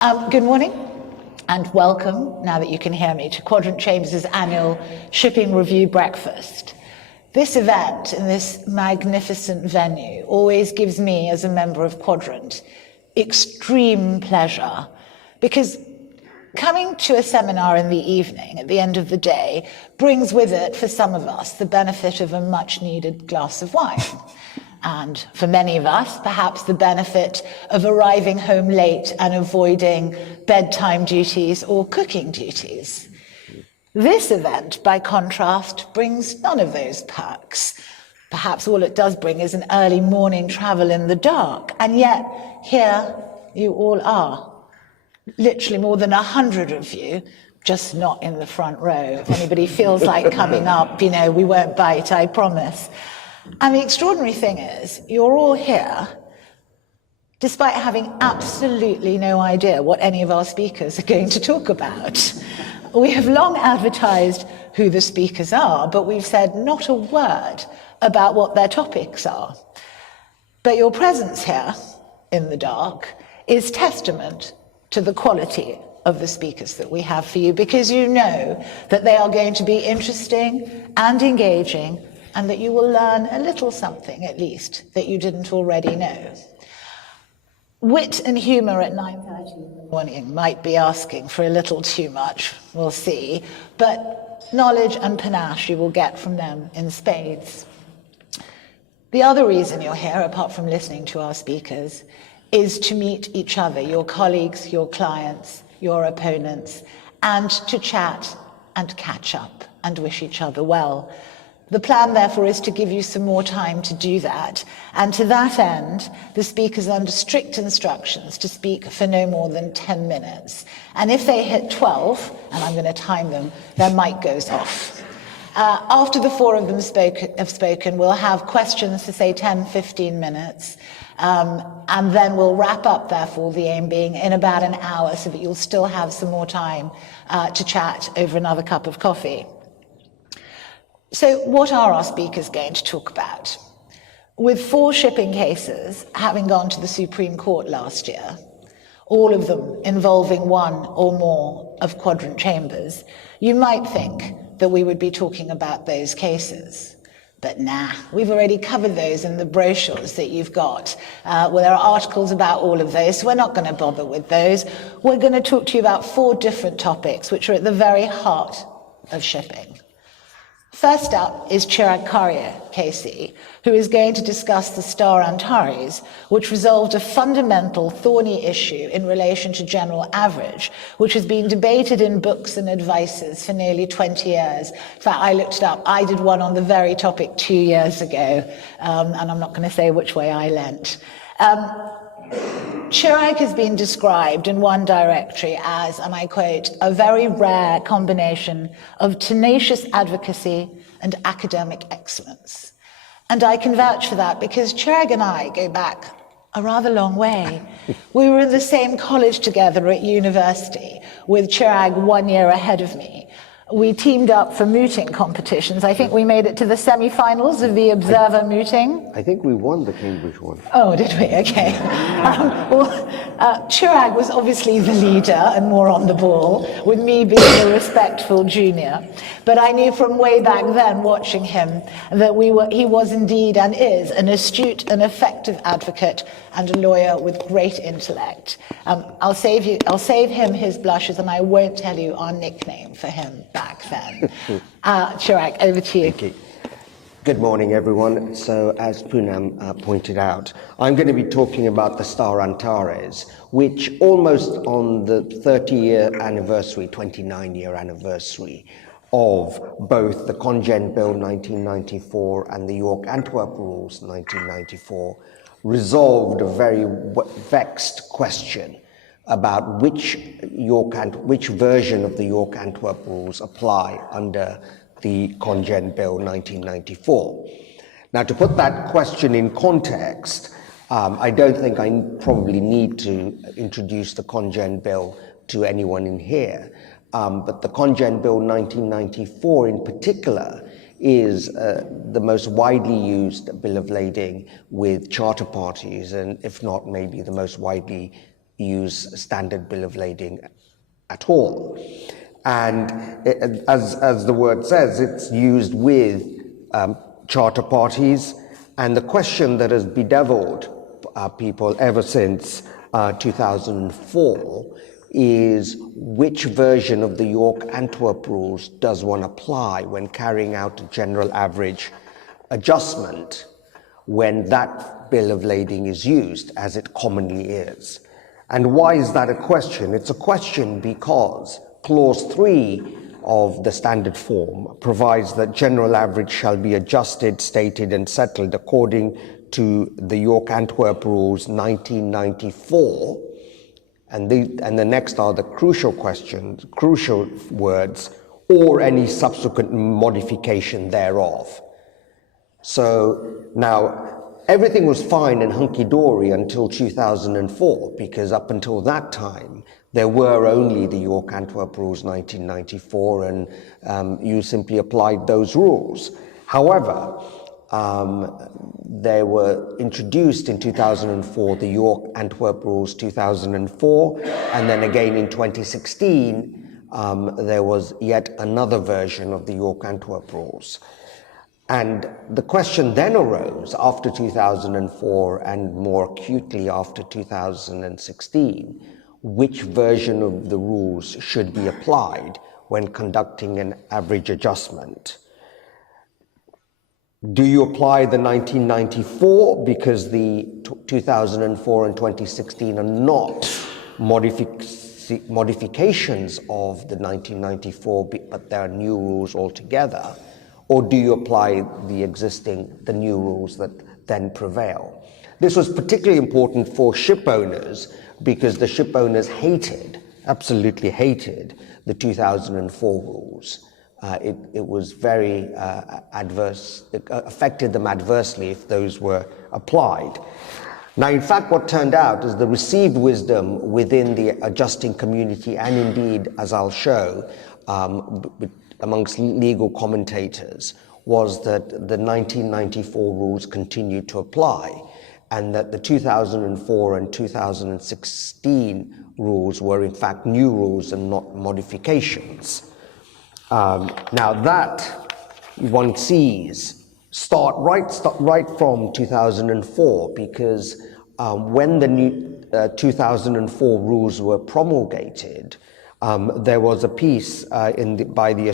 Good morning and welcome, now that you can hear me, to Quadrant Chambers' annual Shipping Review Breakfast. This event in this magnificent venue always gives me, as a member of Quadrant, extreme pleasure, because coming to a seminar in the evening at the end of the day brings with it, for some of us, the benefit of a much-needed glass of wine. And for many of us, perhaps the benefit of arriving home late and avoiding bedtime duties or cooking duties. This event, by contrast, brings none of those perks. Perhaps all it does bring is an early morning travel in the dark, and yet here you all are. Literally more than 100 of you, just not in the front row. If anybody feels like coming up, we won't bite, I promise. And the extraordinary thing is, you're all here despite having absolutely no idea what any of our speakers are going to talk about. We have long advertised who the speakers are, but we've said not a word about what their topics are. But your presence here in the dark is testament to the quality of the speakers that we have for you, because you know that they are going to be interesting and engaging, and that you will learn a little something, at least, that you didn't already know. Wit and humour at 9:30 in the morning might be asking for a little too much, we'll see, but knowledge and panache you will get from them in spades. The other reason you're here, apart from listening to our speakers, is to meet each other, your colleagues, your clients, your opponents, and to chat and catch up and wish each other well. The plan, therefore, is to give you some more time to do that. And to that end, the speakers are under strict instructions to speak for no more than 10 minutes. And if they hit 12, and I'm going to time them, their mic goes off. After the four of them have spoken, we'll have questions for, say, 10, 15 minutes. And then we'll wrap up, therefore, the aim being in about an hour, so that you'll still have some more time to chat over another cup of coffee. So what are our speakers going to talk about? With 4 shipping cases having gone to the Supreme Court last year, all of them involving one or more of Quadrant Chambers, you might think that we would be talking about those cases. But nah, we've already covered those in the brochures that you've got. Well, there are articles about all of those, so we're not going to bother with those. We're going to talk to you about 4 different topics which are at the very heart of shipping. First up is Chirag Karia KC, who is going to discuss the Star Antares, which resolved a fundamental thorny issue in relation to general average, which has been debated in books and advices for nearly 20 years. In fact, I looked it up. I did one on the very topic 2 years ago, and I'm not going to say which way I leant. Chirag has been described in one directory as, and I quote, a very rare combination of tenacious advocacy and academic excellence. And I can vouch for that because Chirag and I go back a rather long way. We were in the same college together at university, with Chirag 1 year ahead of me. We teamed up for mooting competitions. I think we made it to the semi-finals of the Observer mooting. I think we won the Cambridge one. Oh, did we? Okay. Chirag was obviously the leader and more on the ball, with me being a respectful junior. But I knew from way back then, watching him, that he was indeed and is an astute and effective advocate and a lawyer with great intellect. I'll save him his blushes, and I won't tell you our nickname for him back then. Chirag, over to you. Thank you. Good morning, everyone. So, as Poonam pointed out, I'm going to be talking about the Star Antares, which almost on the 30-year anniversary, 29-year anniversary of both the Congen Bill 1994 and the York-Antwerp Rules 1994, resolved a very vexed question about which version of the York-Antwerp Rules apply under the Congen Bill 1994. Now, to put that question in context, I don't think I probably need to introduce the Congen Bill to anyone in here, but the Congen Bill 1994 in particular is the most widely used bill of lading with charter parties, and if not maybe the most widely use standard bill of lading at all. And as the word says, it's used with charter parties. And the question that has bedeviled people ever since 2004 is which version of the York-Antwerp rules does one apply when carrying out a general average adjustment when that bill of lading is used, as it commonly is. And why is that a question? It's a question because Clause 3 of the standard form provides that general average shall be adjusted, stated, and settled according to the York-Antwerp Rules 1994. And the next are the crucial questions, crucial words, or any subsequent modification thereof. So now, everything was fine and hunky-dory until 2004, because up until that time, there were only the York-Antwerp Rules 1994, and you simply applied those rules. However, they were introduced in 2004, the York-Antwerp Rules 2004, and then again in 2016, there was yet another version of the York-Antwerp Rules. And the question then arose after 2004 and more acutely after 2016, which version of the rules should be applied when conducting an average adjustment. Do you apply the 1994 because the 2004 and 2016 are not modifications of the 1994, but there are new rules altogether? Or do you apply the new rules that then prevail? This was particularly important for ship owners because the ship owners absolutely hated the 2004 rules. It was very adverse, it affected them adversely if those were applied. Now, in fact, what turned out is the received wisdom within the adjusting community, and indeed, as I'll show, amongst legal commentators, was that the 1994 rules continued to apply, and that the 2004 and 2016 rules were in fact new rules and not modifications. Now that one sees start right from 2004, because when the new 2004 rules were promulgated, there was a piece by the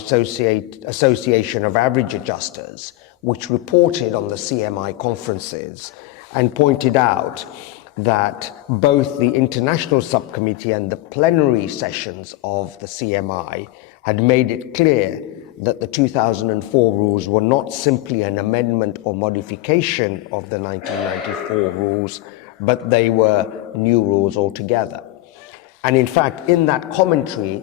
Association of Average Adjusters, which reported on the CMI conferences and pointed out that both the International Subcommittee and the plenary sessions of the CMI had made it clear that the 2004 rules were not simply an amendment or modification of the 1994 rules, but they were new rules altogether. And in fact, in that commentary,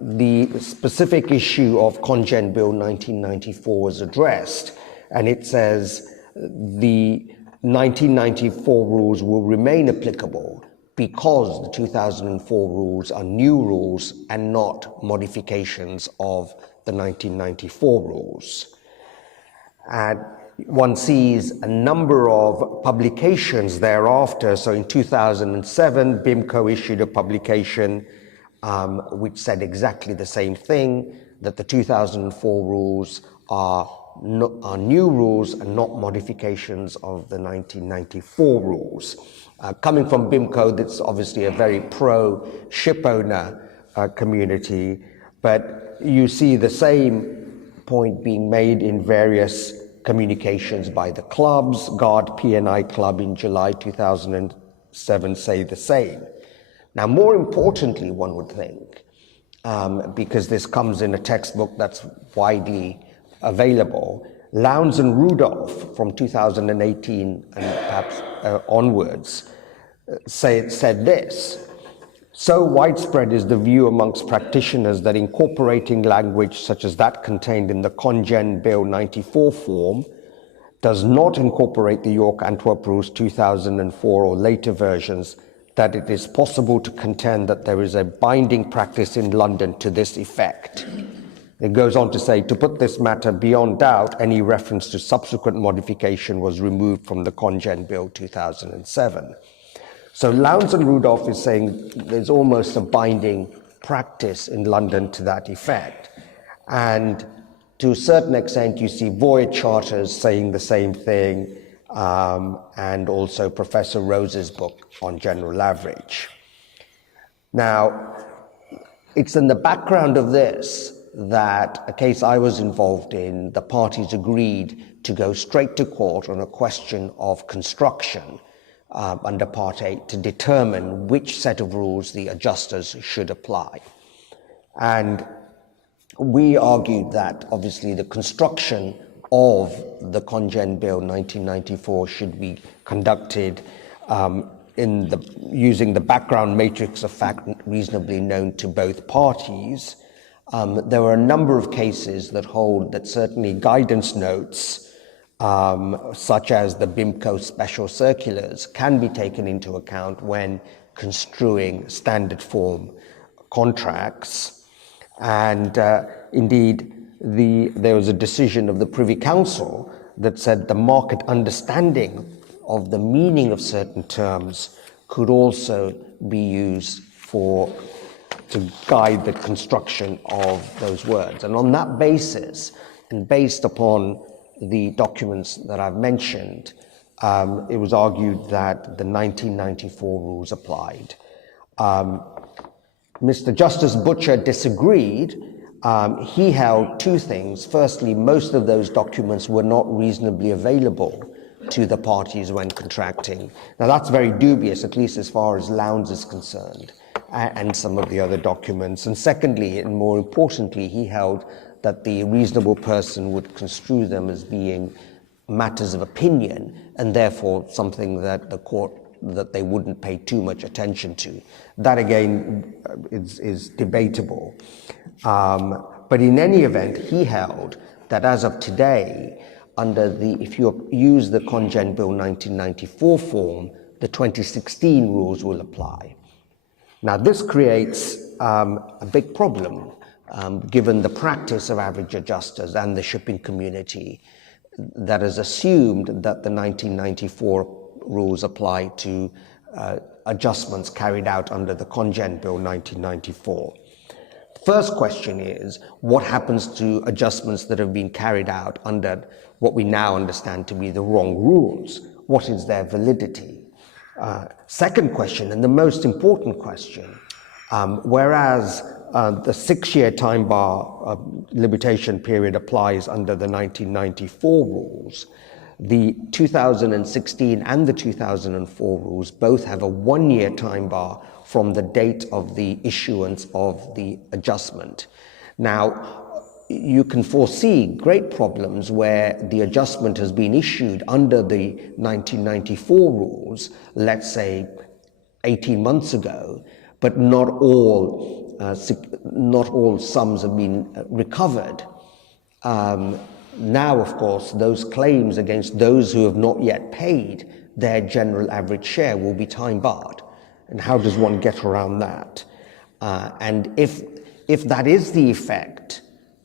the specific issue of Congen Bill 1994 was addressed, and it says the 1994 rules will remain applicable because the 2004 rules are new rules and not modifications of the 1994 rules. And one sees a number of publications thereafter. So in 2007, BIMCO issued a publication which said exactly the same thing, that the 2004 rules are new rules and not modifications of the 1994 rules. Coming from BIMCO, that's obviously a very pro-ship owner community, but you see the same point being made in various communications by the clubs. Guard P&I Club in July 2007 say the same. Now, more importantly, one would think, because this comes in a textbook that's widely available, Lowndes and Rudolph from 2018 and perhaps onwards said this: so widespread is the view amongst practitioners that incorporating language such as that contained in the Congen Bill 94 form does not incorporate the York-Antwerp Rules 2004 or later versions, that it is possible to contend that there is a binding practice in London to this effect. It goes on to say, to put this matter beyond doubt, any reference to subsequent modification was removed from the Congen Bill 2007. So Lowndes and Rudolph is saying there's almost a binding practice in London to that effect. And to a certain extent, you see voyage charters saying the same thing, and also Professor Rose's book on general average. Now, it's in the background of this that a case I was involved in, the parties agreed to go straight to court on a question of construction under Part 8 to determine which set of rules the adjusters should apply. And we argued that obviously the construction of the Congen Bill 1994 should be conducted using the background matrix of fact reasonably known to both parties. There were a number of cases that hold that certainly guidance notes, such as the BIMCO special circulars, can be taken into account when construing standard form contracts. And indeed, there was a decision of the Privy Council that said the market understanding of the meaning of certain terms could also be used to guide the construction of those words. And on that basis, and based upon the documents that I've mentioned, it was argued that the 1994 rules applied. Mr. Justice Butcher disagreed. He held two things. Firstly, most of those documents were not reasonably available to the parties when contracting. Now that's very dubious, at least as far as Lowndes is concerned, and some of the other documents. And secondly, and more importantly, he held that the reasonable person would construe them as being matters of opinion, and therefore something that the court, that they wouldn't pay too much attention to. That again is debatable. But in any event, he held that as of today, if you use the Congen Bill 1994 form, the 2016 rules will apply. Now this creates a big problem, given the practice of average adjusters and the shipping community that has assumed that the 1994 rules apply to adjustments carried out under the Congen Bill 1994. First question is, what happens to adjustments that have been carried out under what we now understand to be the wrong rules? What is their validity? Second question, and the most important question, whereas the 6-year time bar limitation period applies under the 1994 rules, the 2016 and the 2004 rules both have a 1-year time bar from the date of the issuance of the adjustment. Now, you can foresee great problems where the adjustment has been issued under the 1994 rules, let's say 18 months ago, but not all sums have been recovered. Now, of course, those claims against those who have not yet paid their general average share will be time barred. And how does one get around that? And if that is the effect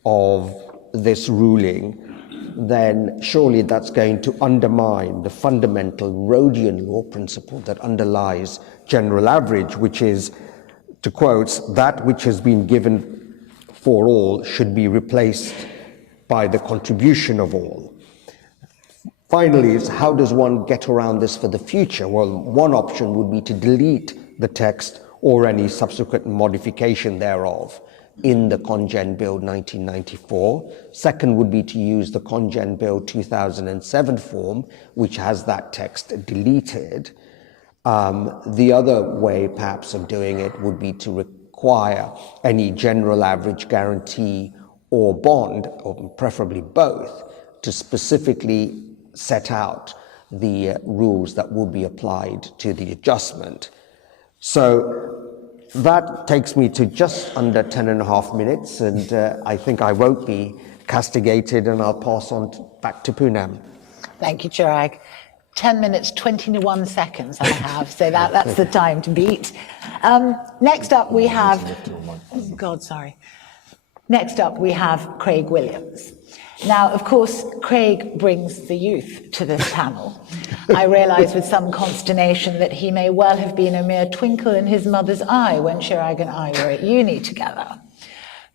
of this ruling, then surely that's going to undermine the fundamental Rhodian law principle that underlies general average, which is, to quote, that which has been given for all should be replaced by the contribution of all. Finally, is how does one get around this for the future? Well, one option would be to delete the text or any subsequent modification thereof in the Congen Bill 1994. Second would be to use the Congen Bill 2007 form, which has that text deleted. The other way, perhaps, of doing it would be to require any general average guarantee or bond, or preferably both, to specifically set out the rules that will be applied to the adjustment. So that takes me to just under 10.5 minutes, and I think I won't be castigated, and I'll pass on back to Poonam. Thank you, Chirag. 10 minutes, 21 seconds I have, so that's the time to beat. Next up we have, oh God, sorry. Next up we have Craig Williams. Now, of course, Craig brings the youth to this panel. I realise with some consternation that he may well have been a mere twinkle in his mother's eye when Chirag and I were at uni together.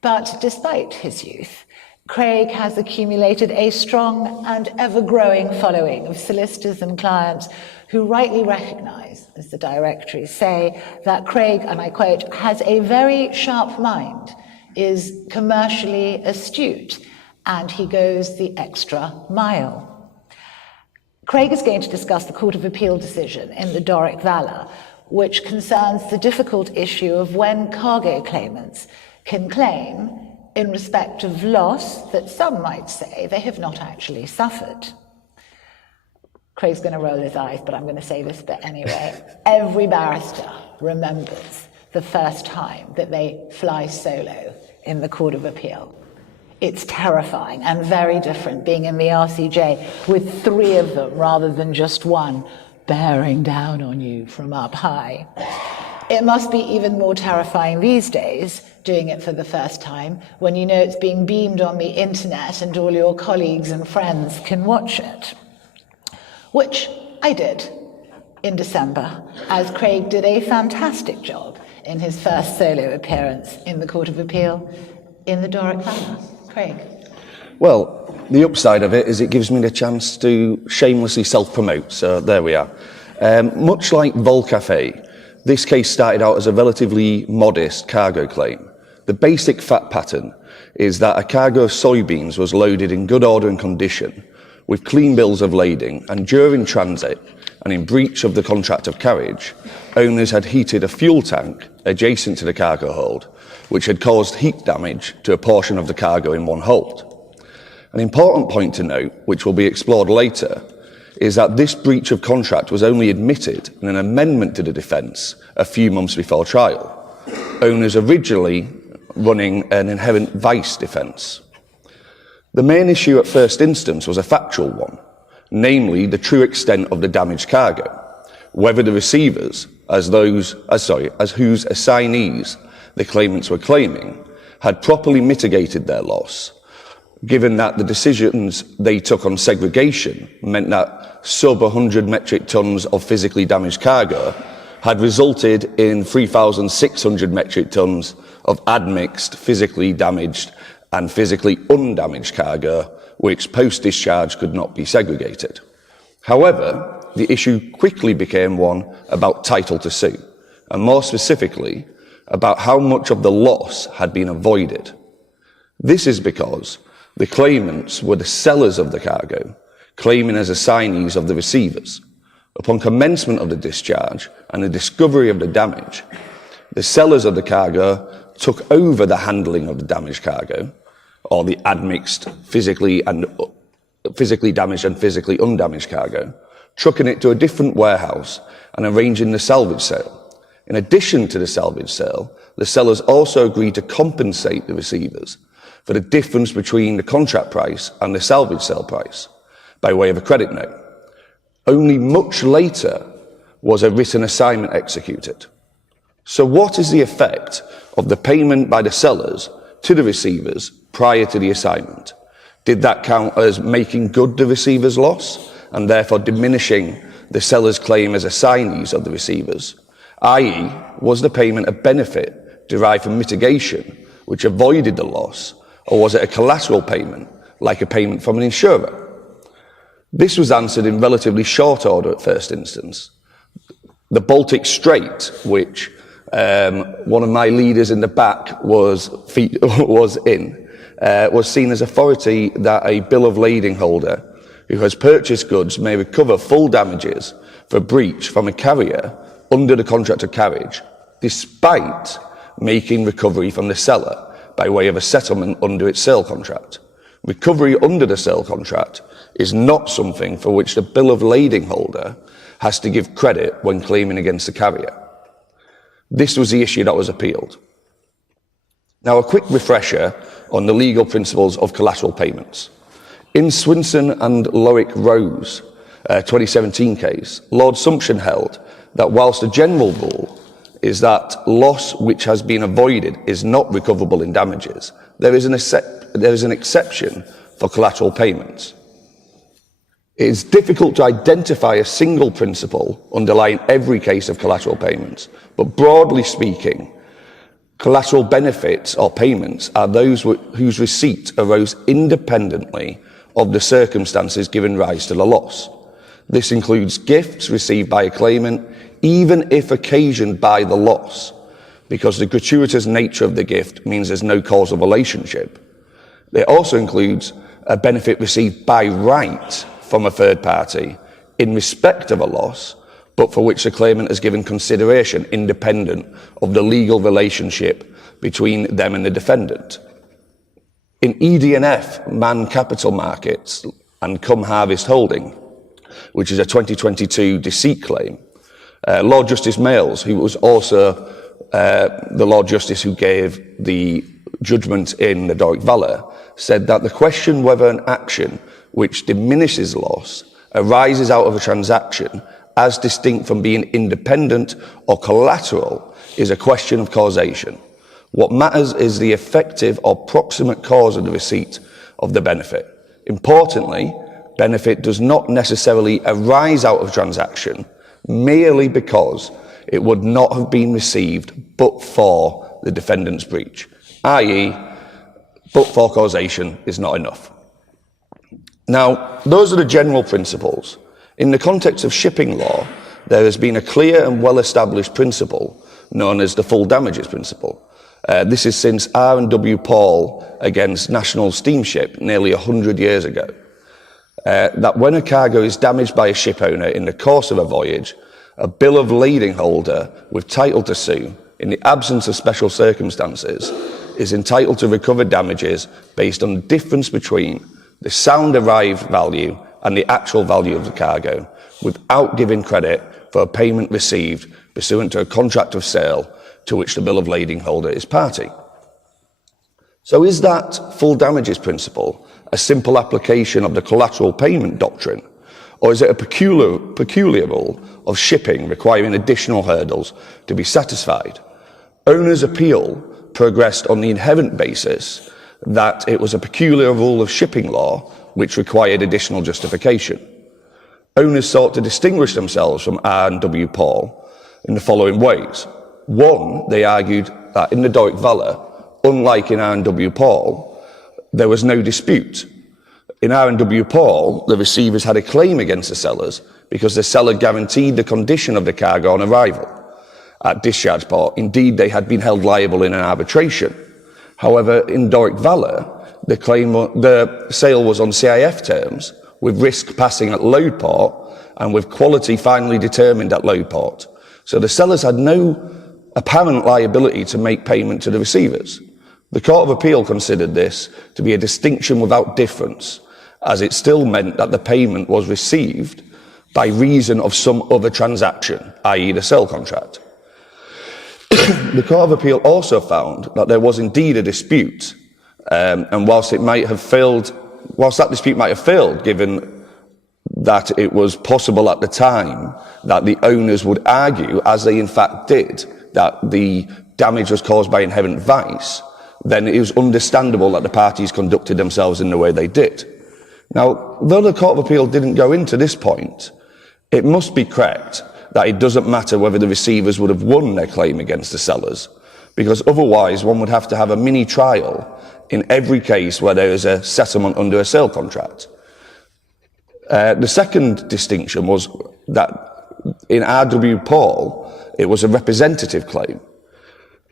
But despite his youth, Craig has accumulated a strong and ever-growing following of solicitors and clients who rightly recognise, as the directories say, that Craig, and I quote, has a very sharp mind, is commercially astute, and he goes the extra mile. Craig is going to discuss the Court of Appeal decision in the Doric Valor, which concerns the difficult issue of when cargo claimants can claim in respect of loss that some might say they have not actually suffered. Craig's going to roll his eyes, but I'm going to say this bit anyway. Every barrister remembers the first time that they fly solo in the Court of Appeal. It's terrifying and very different being in the RCJ with 3 of them rather than just one bearing down on you from up high. It must be even more terrifying these days, doing it for the first time, when you know it's being beamed on the internet and all your colleagues and friends can watch it. Which I did in December, as Craig did a fantastic job in his first solo appearance in the Court of Appeal in the Doric Valor. Craig. Well, the upside of it is it gives me the chance to shamelessly self-promote, so there we are. Much like Volcafe, this case started out as a relatively modest cargo claim. The basic fact pattern is that a cargo of soybeans was loaded in good order and condition, with clean bills of lading, and during transit, and in breach of the contract of carriage, owners had heated a fuel tank adjacent to the cargo hold, which had caused heat damage to a portion of the cargo in one hold. An important point to note, which will be explored later, is that this breach of contract was only admitted in an amendment to the defence a few months before trial, owners originally running an inherent vice defence. The main issue at first instance was a factual one, namely the true extent of the damaged cargo, whether the receivers, as whose assignees the claimants were claiming, had properly mitigated their loss, given that the decisions they took on segregation meant that sub 100 metric tons of physically damaged cargo had resulted in 3,600 metric tons of admixed physically damaged and physically undamaged cargo, which post-discharge could not be segregated. However, the issue quickly became one about title to sue, and more specifically, about how much of the loss had been avoided. This is because the claimants were the sellers of the cargo, claiming as assignees of the receivers. Upon commencement of the discharge and the discovery of the damage, the sellers of the cargo took over the handling of the damaged cargo, or the admixed physically damaged and physically undamaged cargo, trucking it to a different warehouse and arranging the salvage sale. In addition to the salvage sale, the sellers also agreed to compensate the receivers for the difference between the contract price and the salvage sale price by way of a credit note. Only much later was a written assignment executed. So what is the effect of the payment by the sellers to the receivers prior to the assignment? Did that count as making good the receiver's loss and therefore diminishing the seller's claim as assignees of the receivers? I.e., was the payment a benefit derived from mitigation which avoided the loss, or was it a collateral payment like a payment from an insurer? This was answered in relatively short order at first instance. The Baltic Strait, which one of my leaders in the back was seen as authority that a bill of lading holder who has purchased goods may recover full damages for breach from a carrier under the contract of carriage, despite making recovery from the seller by way of a settlement under its sale contract. Recovery under the sale contract is not something for which the bill of lading holder has to give credit when claiming against the carrier. This was the issue that was appealed. Now, a quick refresher on the legal principles of collateral payments. In Swinson and Loic Rose 2017 case, Lord Sumption held that whilst the general rule is that loss which has been avoided is not recoverable in damages, there is an exception for collateral payments. It is difficult to identify a single principle underlying every case of collateral payments, but broadly speaking, collateral benefits or payments are those whose receipt arose independently of the circumstances giving rise to the loss. This includes gifts received by a claimant, even if occasioned by the loss, because the gratuitous nature of the gift means there's no causal relationship. It also includes a benefit received by right from a third party in respect of a loss, but for which the claimant has given consideration independent of the legal relationship between them and the defendant. In ED&F, Man Capital Markets and Cum Harvest Holding, which is a 2022 deceit claim, Lord Justice Males, who was also the Lord Justice who gave the judgment in the Doric Valour, said that the question whether an action which diminishes loss arises out of a transaction as distinct from being independent or collateral is a question of causation. What matters is the effective or proximate cause of the receipt of the benefit. Importantly, benefit does not necessarily arise out of a transaction merely because it would not have been received but for the defendant's breach, i.e., but for causation is not enough. Now, those are the general principles. In the context of shipping law, there has been a clear and well-established principle known as the full damages principle. This is since R&W Paul against National Steamship nearly 100 years ago. That when a cargo is damaged by a ship owner in the course of a voyage, a bill of lading holder with title to sue, in the absence of special circumstances, is entitled to recover damages based on the difference between the sound arrived value and the actual value of the cargo, without giving credit for a payment received pursuant to a contract of sale to which the bill of lading holder is party. So is that full damages principle a simple application of the collateral payment doctrine, or is it a peculiar rule of shipping requiring additional hurdles to be satisfied? Owner's appeal progressed on the inherent basis that it was a peculiar rule of shipping law which required additional justification. Owners sought to distinguish themselves from R&W Paul in the following ways. One, they argued that in the Doric Valour, unlike in R&W Paul, there was no dispute. In R&W Paul, the receivers had a claim against the sellers because the seller guaranteed the condition of the cargo on arrival at discharge port. Indeed, they had been held liable in an arbitration. However, in Doric Valour, the sale was on CIF terms, with risk passing at load port and with quality finally determined at load port. So the sellers had no apparent liability to make payment to the receivers. The Court of Appeal considered this to be a distinction without difference, as it still meant that the payment was received by reason of some other transaction, i.e. the sale contract. The Court of Appeal also found that there was indeed a dispute, and whilst that dispute might have failed, given that it was possible at the time that the owners would argue, as they in fact did, that the damage was caused by inherent vice, then it was understandable that the parties conducted themselves in the way they did. Now, though the Court of Appeal didn't go into this point, it must be correct that it doesn't matter whether the receivers would have won their claim against the sellers, because otherwise one would have to have a mini trial in every case where there is a settlement under a sale contract. The second distinction was that in R.W. Paul, it was a representative claim,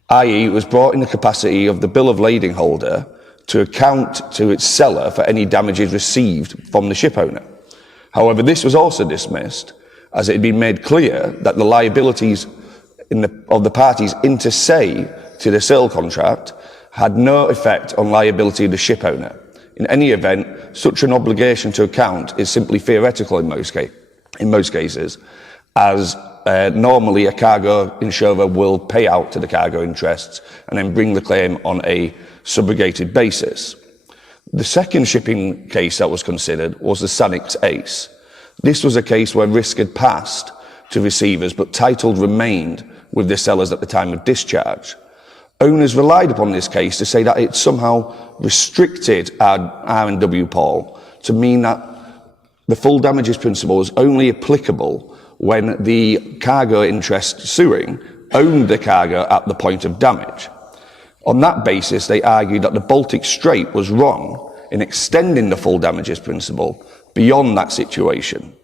i.e. it was brought in the capacity of the bill of lading holder to account to its seller for any damages received from the ship owner. However, this was also dismissed as it had been made clear that the liabilities of the parties inter se to the sale contract had no effect on liability of the ship owner. In any event, such an obligation to account is simply theoretical in most cases, as normally a cargo insurer will pay out to the cargo interests and then bring the claim on a subrogated basis. The second shipping case that was considered was the Sanix Ace. This was a case where risk had passed to receivers, but title remained with the sellers at the time of discharge. Owners relied upon this case to say that it somehow restricted R&W Paul to mean that the full damages principle is only applicable when the cargo interest suing owned the cargo at the point of damage. On that basis, they argued that the Baltic Strait was wrong in extending the full damages principle beyond that situation.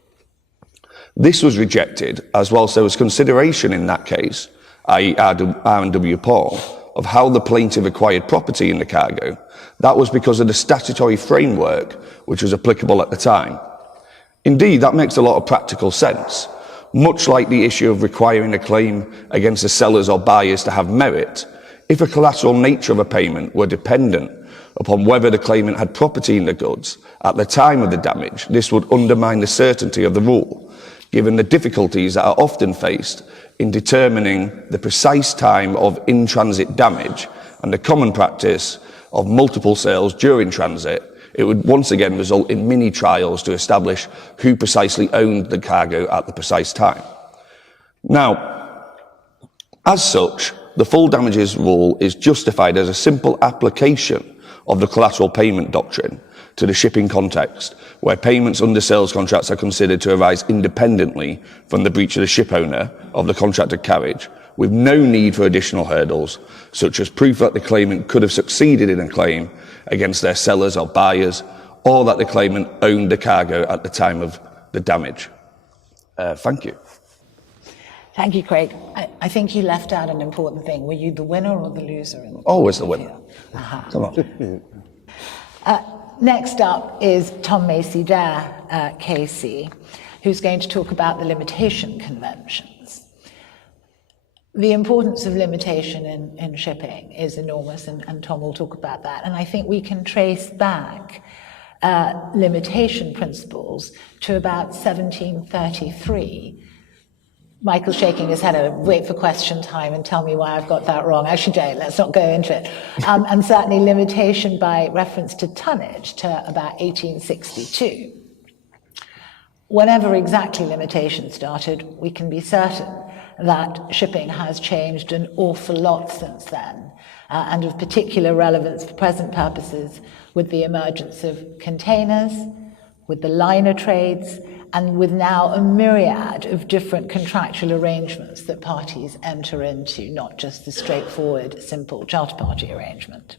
This was rejected, as whilst there was consideration in that case, i.e. R&W Paul, of how the plaintiff acquired property in the cargo, that was because of the statutory framework which was applicable at the time. Indeed, that makes a lot of practical sense. Much like the issue of requiring a claim against the sellers or buyers to have merit, if a collateral nature of a payment were dependent upon whether the claimant had property in the goods at the time of the damage, this would undermine the certainty of the rule, given the difficulties that are often faced in determining the precise time of in-transit damage and the common practice of multiple sales during transit. It would once again result in mini-trials to establish who precisely owned the cargo at the precise time. Now, as such, the full damages rule is justified as a simple application of the collateral payment doctrine to the shipping context, where payments under sales contracts are considered to arise independently from the breach of the ship owner of the contracted carriage, with no need for additional hurdles, such as proof that the claimant could have succeeded in a claim against their sellers or buyers, or that the claimant owned the cargo at the time of the damage. Thank you. Thank you, Craig. I think you left out an important thing. Were you the winner or the loser? Always the winner. Come on. Next up is Tom Macey-Dare KC, who's going to talk about the limitation conventions. The importance of limitation in shipping is enormous, and Tom will talk about that. And I think we can trace back limitation principles to about 1733. Michael's shaking his head. Wait for question time and tell me why I've got that wrong. Actually, don't. Let's not go into it. And certainly limitation by reference to tonnage to about 1862. Whenever exactly limitation started, we can be certain that shipping has changed an awful lot since then, and of particular relevance for present purposes with the emergence of containers, with the liner trades, and with now a myriad of different contractual arrangements that parties enter into, not just the straightforward, simple charter party arrangement.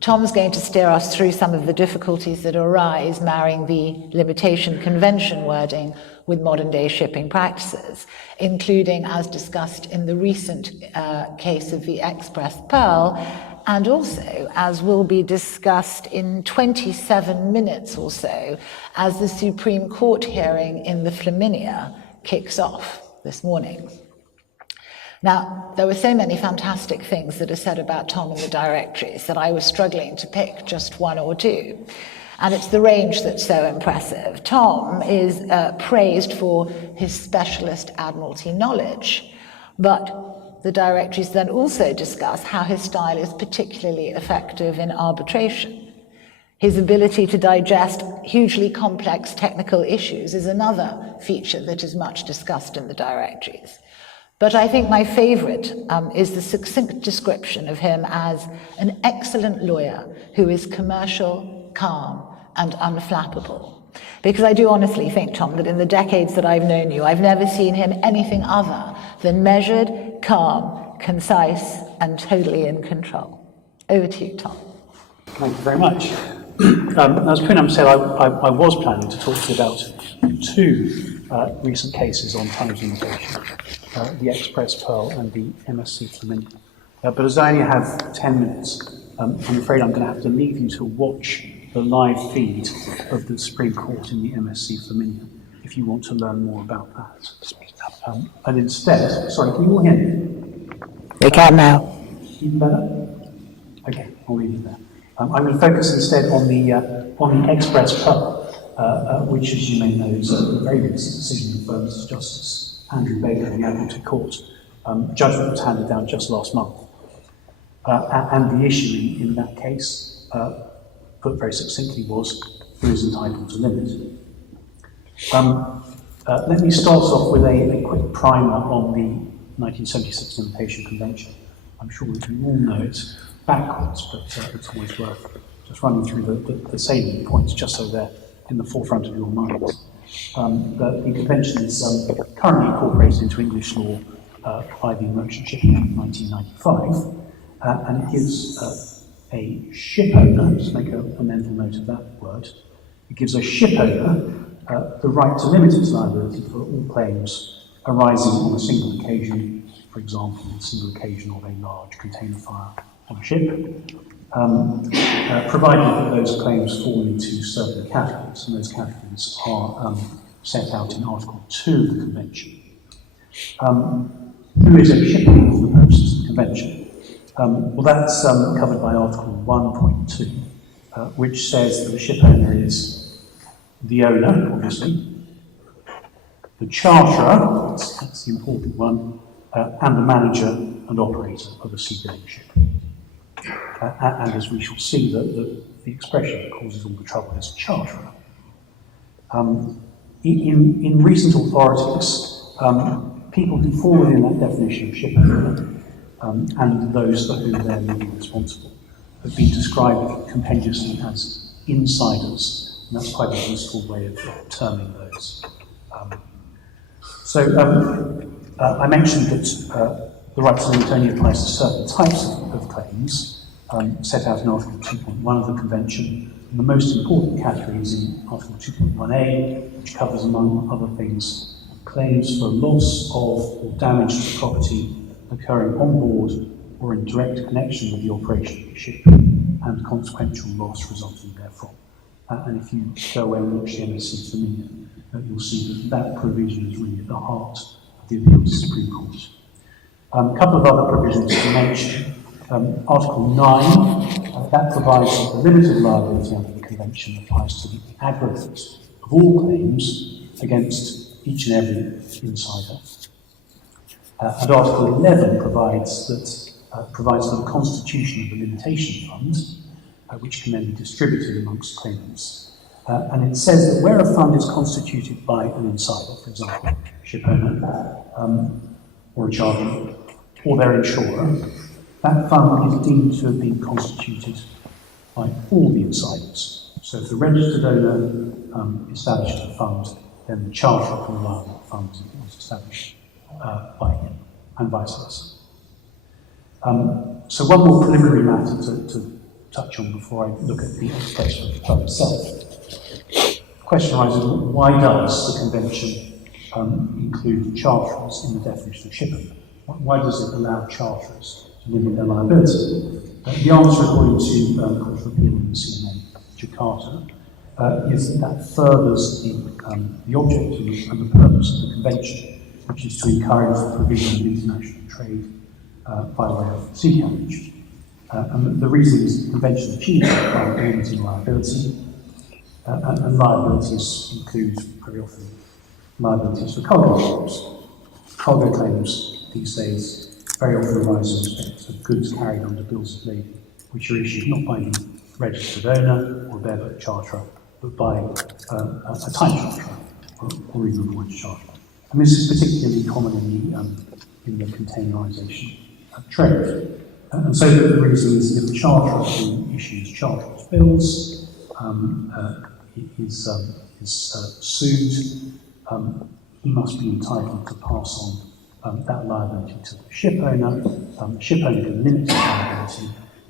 Tom's going to steer us through some of the difficulties that arise marrying the limitation convention wording with modern day shipping practices, including, as discussed in the recent case of the Express Pearl, and also, as will be discussed in 27 minutes or so, as the Supreme Court hearing in the Flaminia kicks off this morning. Now, there were so many fantastic things that are said about Tom in the directories that I was struggling to pick just one or two. And it's the range that's so impressive. Tom is praised for his specialist admiralty knowledge, but the directories then also discuss how his style is particularly effective in arbitration. His ability to digest hugely complex technical issues is another feature that is much discussed in the directories. But I think my favorite is the succinct description of him as an excellent lawyer who is commercial, calm, and unflappable. Because I do honestly think, Tom, that in the decades that I've known you, I've never seen him anything other than measured, calm, concise, and totally in control. Over to you, Tom. Thank you very much. As Poonam said, I was planning to talk to you about two recent cases on tonnage limitation, the Express Pearl and the MSC Flaminia. But as I only have 10 minutes, I'm afraid I'm going to have to leave you to watch the live feed of the Supreme Court in the MSC Flaminia if you want to learn more about that. And instead, sorry, can you all hear me? We can now. Even better? Okay, I'll leave it there. I'm going to focus instead on the Express Pearl, which, as you may know, is a very recent decision of Mr. Justice Andrew Baker in the Admiralty Court. Judgment was handed down just last month. And the issue in that case, put very succinctly, was who is entitled to limit. Let me start off with a quick primer on the 1976 Limitation Convention. I'm sure that you all know it backwards, but it's always worth just running through the salient points just so they're in the forefront of your minds. The convention is currently incorporated into English law by the Merchant Shipping Act 1995, and it gives a ship owner, just make a mental note of that word, it gives a ship owner the right to limit its liability for all claims arising on a single occasion, for example, a single occasion of a large container fire on a ship, provided that those claims fall into certain categories, and those categories are set out in Article 2 of the Convention. Who is a ship owner for the purposes of the Convention? Well, that's covered by Article 1.2, which says that the ship owner is the owner, obviously, the charterer, that's the important one, and the manager and operator of a seagoing ship. And as we shall see, the expression that causes all the trouble is charterer. In recent authorities, people who fall within that definition of ship owner and those for whom they're legally responsible have been described compendiously as insiders, and that's quite a useful way of terming those. I mentioned that the right to limit only applies to certain types of claims set out in Article 2.1 of the Convention. And the most important category is in Article 2.1a, which covers, among other things, claims for loss of or damage to property occurring on board or in direct connection with the operation of the ship, and consequential loss resulting therefrom. And if you go away and watch the MSc for me, you'll see that provision is really at the heart of the appeal to the Supreme Court. A couple of other provisions to mention. Article 9, that provides that the limited liability under the Convention applies to the aggregate of all claims against each and every insider. And Article 11 provides for the constitution of the limitation fund, which can then be distributed amongst claimants. And it says that where a fund is constituted by an insider, for example, a ship owner, or a charterer, or their insurer, that fund is deemed to have been constituted by all the insiders. So if the registered owner establishes a fund, then the charterer can rely on that fund was established by him, and vice versa. So one more preliminary matter to touch on before I look at the express of the club itself. The question arises, why does the Convention include charterers in the definition of ship owner? Why does it allow charterers to limit their liability? The answer, according to Court of Appeal in the CMA Jakarta, is that furthers the objective and the purpose of the Convention, which is to encourage the provision of international trade by way of sea carriage. And the reason is the Convention achieves by limiting liability, and liabilities include very often liabilities for cargo claims. Cargo claims these days very often arise in respect of goods carried under bills of lading, which are issued not by the registered owner or bareboat charterer, but by a time charterer or even a voyage charterer. And this is particularly common in the containerisation trade. And so the reason is if a charterer who issues charterer's bills is sued, he must be entitled to pass on that liability to the ship owner. The ship owner can limit his liability.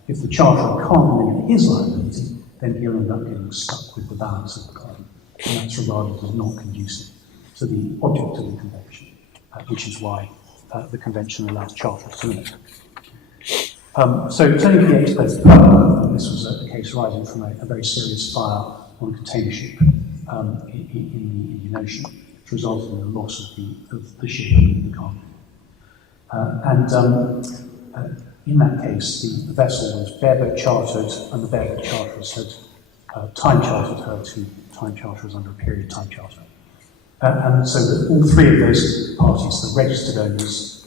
If the charterer can't limit his liability, then he'll end up getting stuck with the balance of the claim. And that's regarded as not conducive to the object of the Convention, which is why the Convention allows charterers to limit. So turning to the express power, this was a case arising from a very serious fire on a container ship in the Indian Ocean, which resulted in the loss of the ship and the cargo. In that case, the vessel was bareboat chartered, and the bareboat charterers had time chartered her to time charterers under a period time charter. And so that all three of those parties, the registered owners,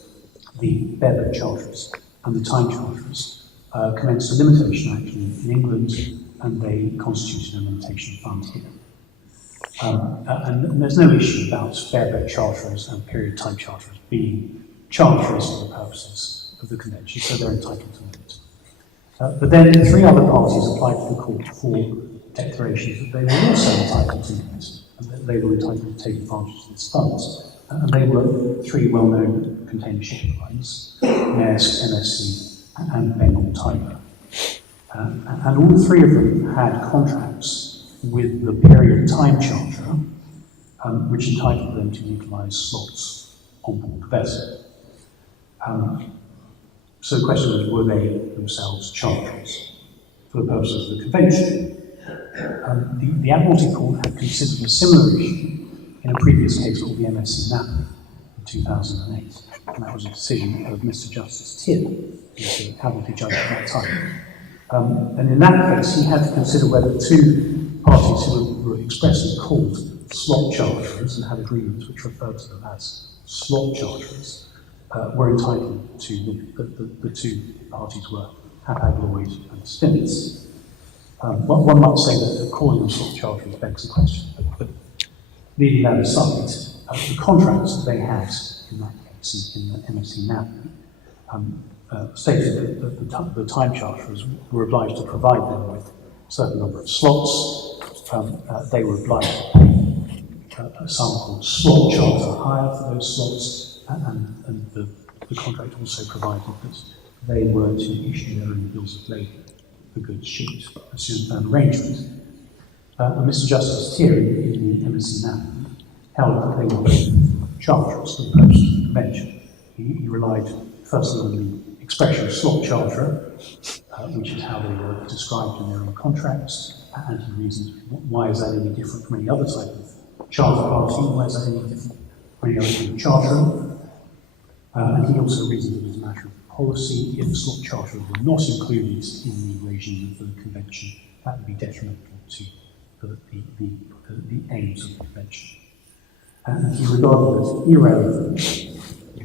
the bareboat charterers, and the time charterers, commenced a limitation action in England, and they constituted a limitation fund here. And there's no issue about bareboat charterers and period time charterers being charterers for the purposes of the Convention, so they're entitled to limit. But then three other parties applied to the court for declarations that they were also entitled to use, and that they were entitled to take advantage of these funds. And they were three well-known container shipping lines: Maersk, MSC, and Bengal Tiger. And all three of them had contracts with the period time charter, which entitled them to utilise slots on board the vessel. So the question was, were they themselves charterers for the purposes of the convention? The Admiralty Court had considered a similar issue in a previous case called the MSC Napoli in 2008, and that was a decision of Mr. Justice Tier, who was the Admiralty judge at that time. And in that case, he had to consider whether two parties who were expressly called slot charterers and had agreements which referred to them as slot charterers were entitled to the two parties were Hapag-Lloyd and Stinnes. One might say that calling them slot charterers begs the question, but leaving that aside, the contracts that they had in that case, in the MSC Napoli, stated that the time charterers were obliged to provide them with a certain number of slots. They were obliged to pay a sum called slot charter hire for those slots, and the contract also provided that they were to issue their own bills of lading for goods shipped pursuant to an arrangement. And Mr. Justice Tier in the MSC Napoli held that they were both charterers for the purpose of the convention. He relied firstly on the expression slot charterer, which is how they were described in their own contracts, and he reasoned, why is that any different from any other type of charter party? Why is that any different from any other type of charter? And he also reasoned that as a matter of policy, if slot charterers were not included in the regime of the convention, that would be detrimental to the aims of the convention. And he regarded as irrelevant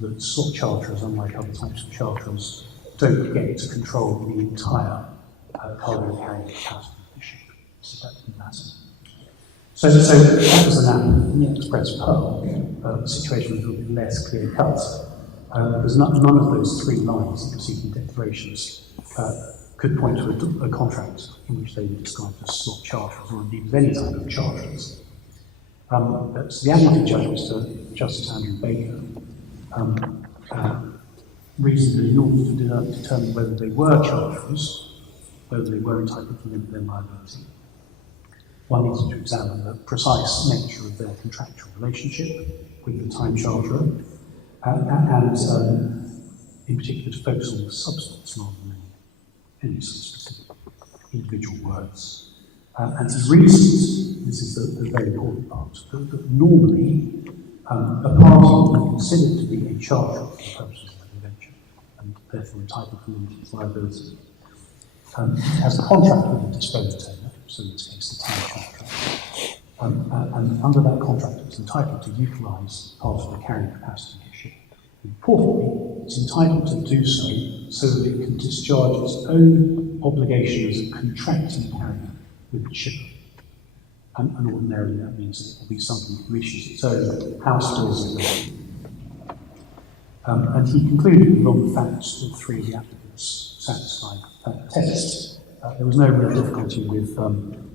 that slot charterers, unlike other types of charterers, don't get to control the entire cargo carrying capacity of the ship. So that didn't matter. So that was an app in the Express Pearl. The situation was a little bit less clear cut, because none of those three lines, the preceding declarations, could point to a contract in which they were described as slot charterers, or indeed of any type of charterers. So the Admiralty judge, Mr. Justice Andrew Baker, reasoned that in order to determine whether they were charterers, whether they were entitled to limit their liability, one needs to examine the precise nature of their contractual relationship with the time charterer, and in particular to focus on the substance rather than any specific individual words. And he reasons, this is the very important part, that normally a party would be considered to be a charterer for the purposes of the convention, and therefore entitled to limit its liability. It has a contract with the disposal tenant, so in this case the time charterer, and under that contract it's entitled to utilise part of the carrying capacity of the ship. Importantly, it's entitled to do so that it can discharge its own obligation as a contracting carrier with the shipper. And ordinarily that means that it will be something that issues its own house bills. And he concluded that on the facts all three of the applicants satisfied that test. There was no real difficulty with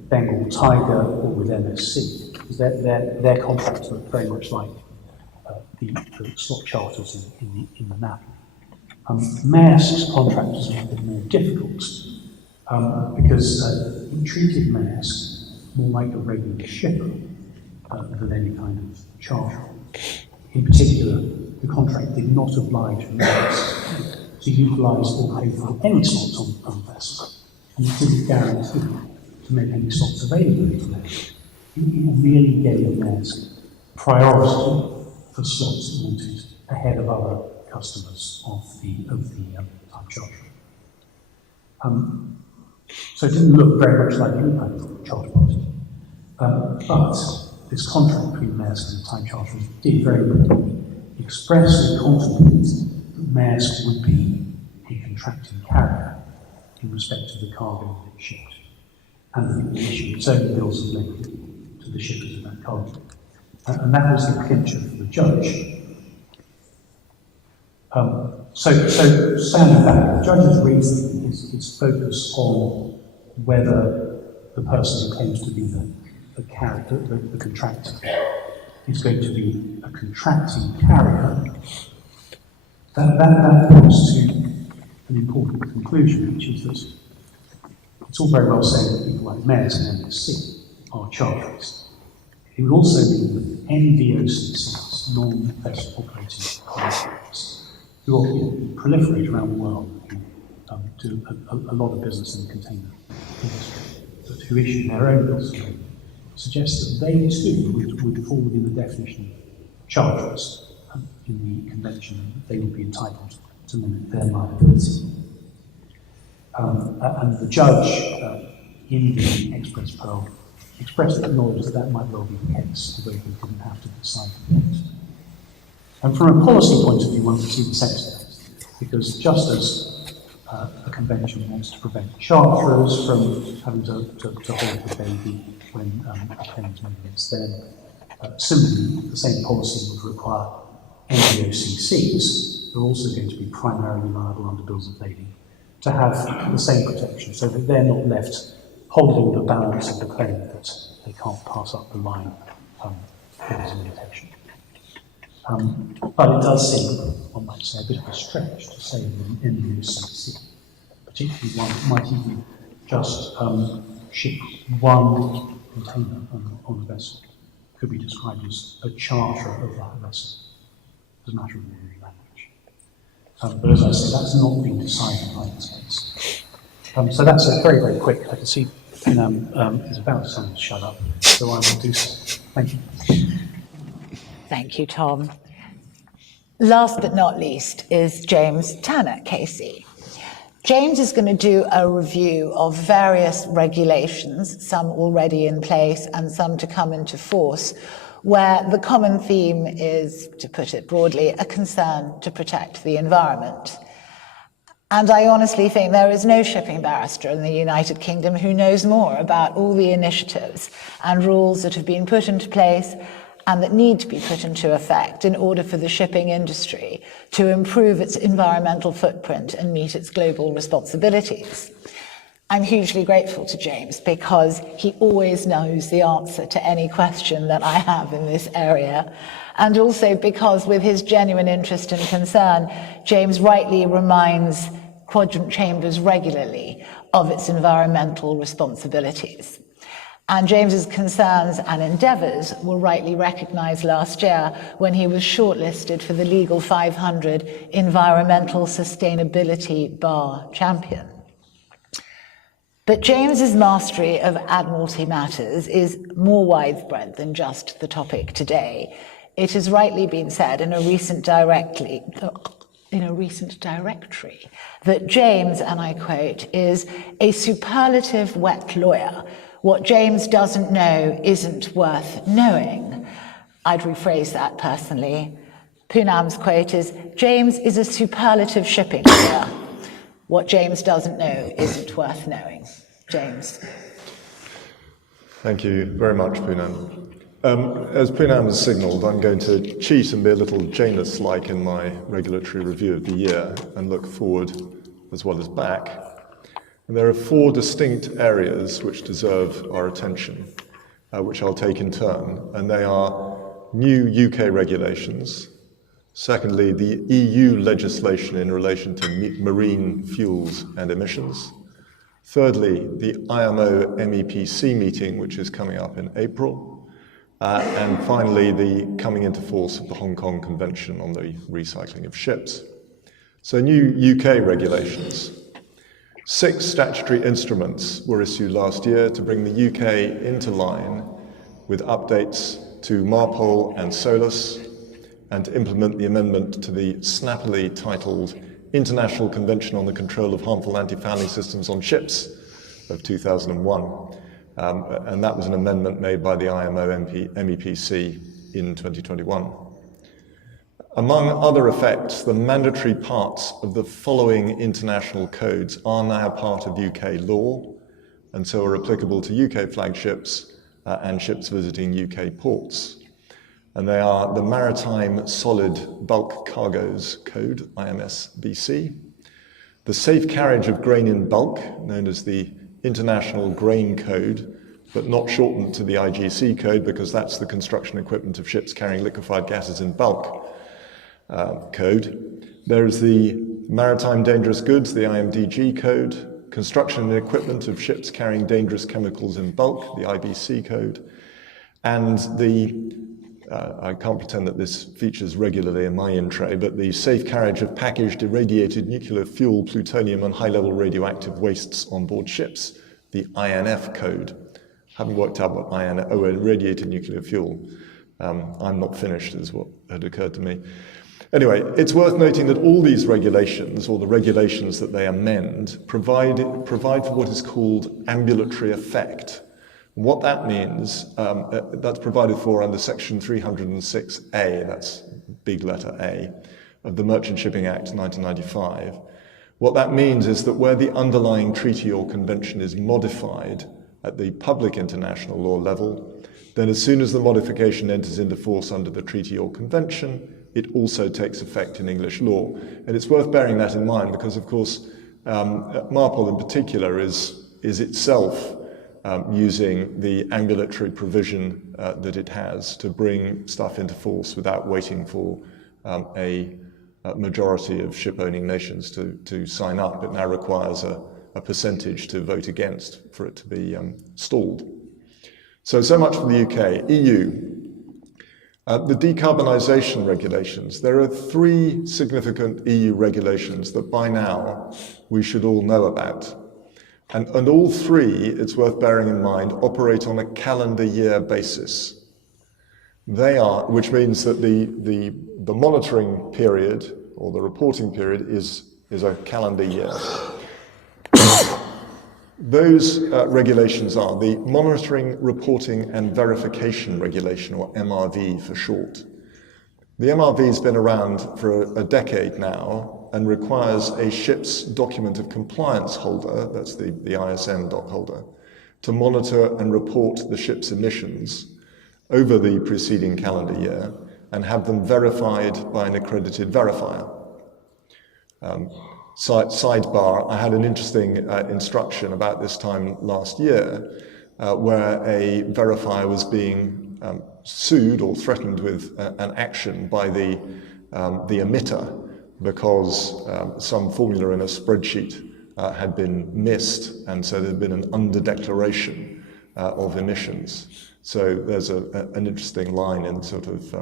Bengal Tiger or with MSC, because their contracts look very much like the slot charters in the Napoli. Maersk's contract is a little bit more difficult because he treated Maersk more like a regular shipper than any kind of charter. In particular, the contract did not oblige Maersk to utilise or pay for any slots on the vessel, and it didn't guarantee to make any slots available to Maersk. It merely gave Maersk priority for slots it wanted ahead of other customers of the time charter. So it didn't look very much like any kind of charter party. But this contract between Maersk and the time charterers did very importantly expressly contemplate that Maersk would be a contracting carrier in respect to the cargo that it shipped, and that it would issue its own bills of lading to the shippers of that cargo. And that was the clincher for the judge. So standing back, the judge's reasoning is focused on whether the person who claims to be the contractor is going to be a contracting carrier, that points to an important conclusion, which is that it's all very well saying that people like mayors and MSC are chargers. It would also mean that NVOCCs, non-vessel operating contractors, who proliferate around the world, who do a lot of business in the container industry, but who issue their own bills of lading, suggests that they too would fall within the definition of chargers in the convention, that they would be entitled to limit their liability. And the judge in the Express Pearl expressly acknowledged that might well be the case, although he didn't have to decide the case. And from a policy point of view, one can see the sense of that, because just as a convention wants to prevent charterers from having to hold the baby when a claim is made against them, similarly, the same policy would require NVOCCs, who are also going to be primarily liable under bills of lading, to have the same protection, so that they're not left holding the balance of the claim that they can't pass up the line as a limitation. But it does seem, one might say, a bit of a stretch to say that an NVOCC, particularly one that might even just ship one container on a vessel, could be described as a charter of that vessel, as a matter of ordinary language. But as I say, that's not been decided by this case. So that's a very, very quick. I can see Poonam is about to tell me to shut up, so I will do so. Thank you. Thank you, Tom. Last but not least is James Tanner KC. James is going to do a review of various regulations, some already in place and some to come into force, where the common theme is, to put it broadly, a concern to protect the environment. And I honestly think there is no shipping barrister in the United Kingdom who knows more about all the initiatives and rules that have been put into place and that need to be put into effect in order for the shipping industry to improve its environmental footprint and meet its global responsibilities. I'm hugely grateful to James because he always knows the answer to any question that I have in this area, and also because with his genuine interest and concern, James rightly reminds Quadrant Chambers regularly of its environmental responsibilities. And James's concerns and endeavours were rightly recognised last year when he was shortlisted for the Legal 500 Environmental Sustainability Bar Champion. But James's mastery of Admiralty matters is more widespread than just the topic today. It has rightly been said in a recent directory that James, and I quote, is a superlative wet lawyer. What James doesn't know isn't worth knowing. I'd rephrase that personally. Poonam's quote is, James is a superlative shipping lawyer. What James doesn't know isn't worth knowing. James. Thank you very much, Poonam. As Poonam has signalled, I'm going to cheat and be a little Janus-like in my regulatory review of the year and look forward as well as back. And there are 4 distinct areas which deserve our attention, which I'll take in turn, and they are new UK regulations, secondly, the EU legislation in relation to marine fuels and emissions, thirdly, the IMO MEPC meeting, which is coming up in April, and finally, the coming into force of the Hong Kong Convention on the recycling of ships. So new UK regulations. 6 statutory instruments were issued last year to bring the UK into line with updates to MARPOL and SOLAS and to implement the amendment to the snappily titled International Convention on the Control of Harmful Anti-Fouling Systems on Ships of 2001. And that was an amendment made by the IMO MEPC in 2021. Among other effects, the mandatory parts of the following international codes are now part of UK law and so are applicable to UK flagships and ships visiting UK ports. And they are the Maritime Solid Bulk Cargoes Code, IMSBC, the Safe Carriage of Grain in Bulk, known as the International Grain Code, but not shortened to the IGC code because that's the construction equipment of ships carrying liquefied gases in bulk code. There is the Maritime Dangerous Goods, the IMDG code, construction and equipment of ships carrying dangerous chemicals in bulk, the IBC code, and the, I can't pretend that this features regularly in my in-tray, but the safe carriage of packaged irradiated nuclear fuel, plutonium, and high-level radioactive wastes on board ships, the INF code. Haven't worked out what irradiated nuclear fuel. I'm not finished, is what had occurred to me. Anyway, it's worth noting that all these regulations, or the regulations that they amend, provide for what is called ambulatory effect. What that means, that's provided for under Section 306A, that's big letter A, of the Merchant Shipping Act 1995. What that means is that where the underlying treaty or convention is modified at the public international law level, then as soon as the modification enters into force under the treaty or convention, it also takes effect in English law. And it's worth bearing that in mind because, of course, MARPOL in particular is itself using the ambulatory provision that it has to bring stuff into force without waiting for a majority of ship-owning nations to sign up. It now requires a percentage to vote against for it to be stalled. So much for the UK. EU. The decarbonisation regulations. There are 3 significant EU regulations that by now we should all know about. And all 3, it's worth bearing in mind, operate on a calendar year basis. They are, which means that the monitoring period or the reporting period is a calendar year. Those regulations are the Monitoring, Reporting and Verification Regulation, or MRV for short. The MRV has been around for a decade now and requires a ship's document of compliance holder, that's the ISN doc holder, to monitor and report the ship's emissions over the preceding calendar year and have them verified by an accredited verifier. Sidebar, I had an interesting instruction about this time last year where a verifier was being sued or threatened with an action by the emitter because some formula in a spreadsheet had been missed, and so there had been an under-declaration of emissions. So there's an interesting line in sort of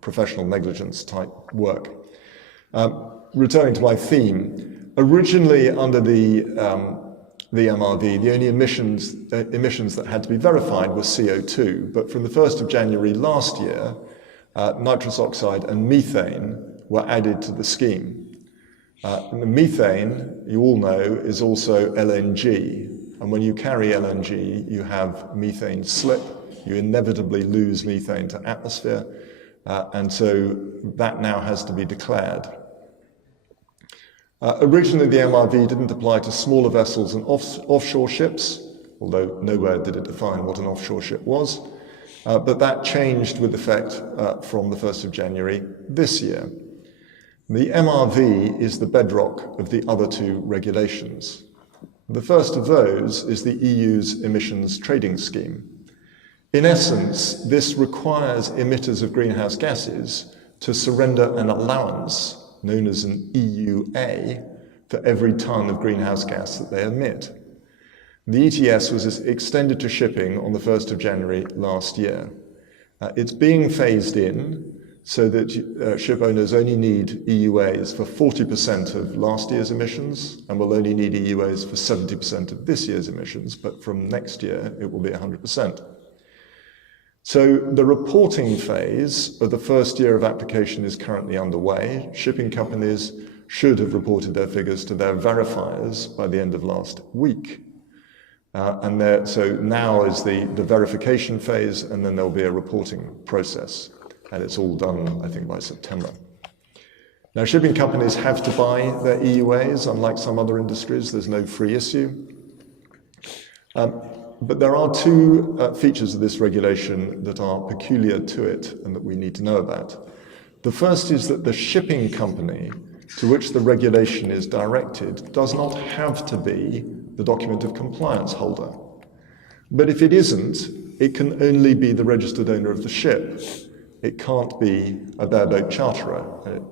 professional negligence type work. Returning to my theme, originally under the MRV, the only emissions that had to be verified were CO2, but from the 1st of January last year, nitrous oxide and methane were added to the scheme. Methane, you all know, is also LNG, and when you carry LNG, you have methane slip. You inevitably lose methane to atmosphere, and so that now has to be declared. Originally, the MRV didn't apply to smaller vessels and offshore ships, although nowhere did it define what an offshore ship was, but that changed with effect from the 1st of January this year. The MRV is the bedrock of the other 2 regulations. The first of those is the EU's emissions trading scheme. In essence, this requires emitters of greenhouse gases to surrender an allowance known as an EUA for every ton of greenhouse gas that they emit. The ETS was extended to shipping on the 1st of January last year. It's being phased in so that ship owners only need EUAs for 40% of last year's emissions and will only need EUAs for 70% of this year's emissions, but from next year it will be 100%. So the reporting phase of the first year of application is currently underway. Shipping companies should have reported their figures to their verifiers by the end of last week. So now is the verification phase, and then there'll be a reporting process. And it's all done, I think, by September. Now, shipping companies have to buy their EUAs, unlike some other industries. There's no free issue. But there are 2 features of this regulation that are peculiar to it and that we need to know about. The first is that the shipping company to which the regulation is directed does not have to be the document of compliance holder. But if it isn't, it can only be the registered owner of the ship. It can't be a bareboat charterer. It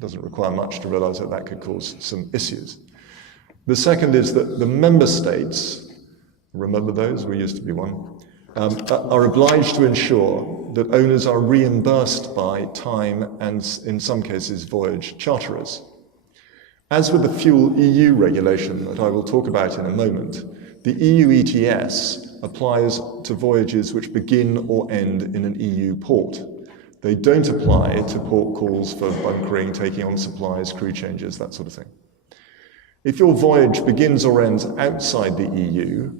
doesn't require much to realize that that could cause some issues. The second is that the member states, remember those, we used to be one, are obliged to ensure that owners are reimbursed by time and, in some cases, voyage charterers. As with the Fuel EU regulation that I will talk about in a moment, the EU ETS applies to voyages which begin or end in an EU port. They don't apply to port calls for bunkering, taking on supplies, crew changes, that sort of thing. If your voyage begins or ends outside the EU,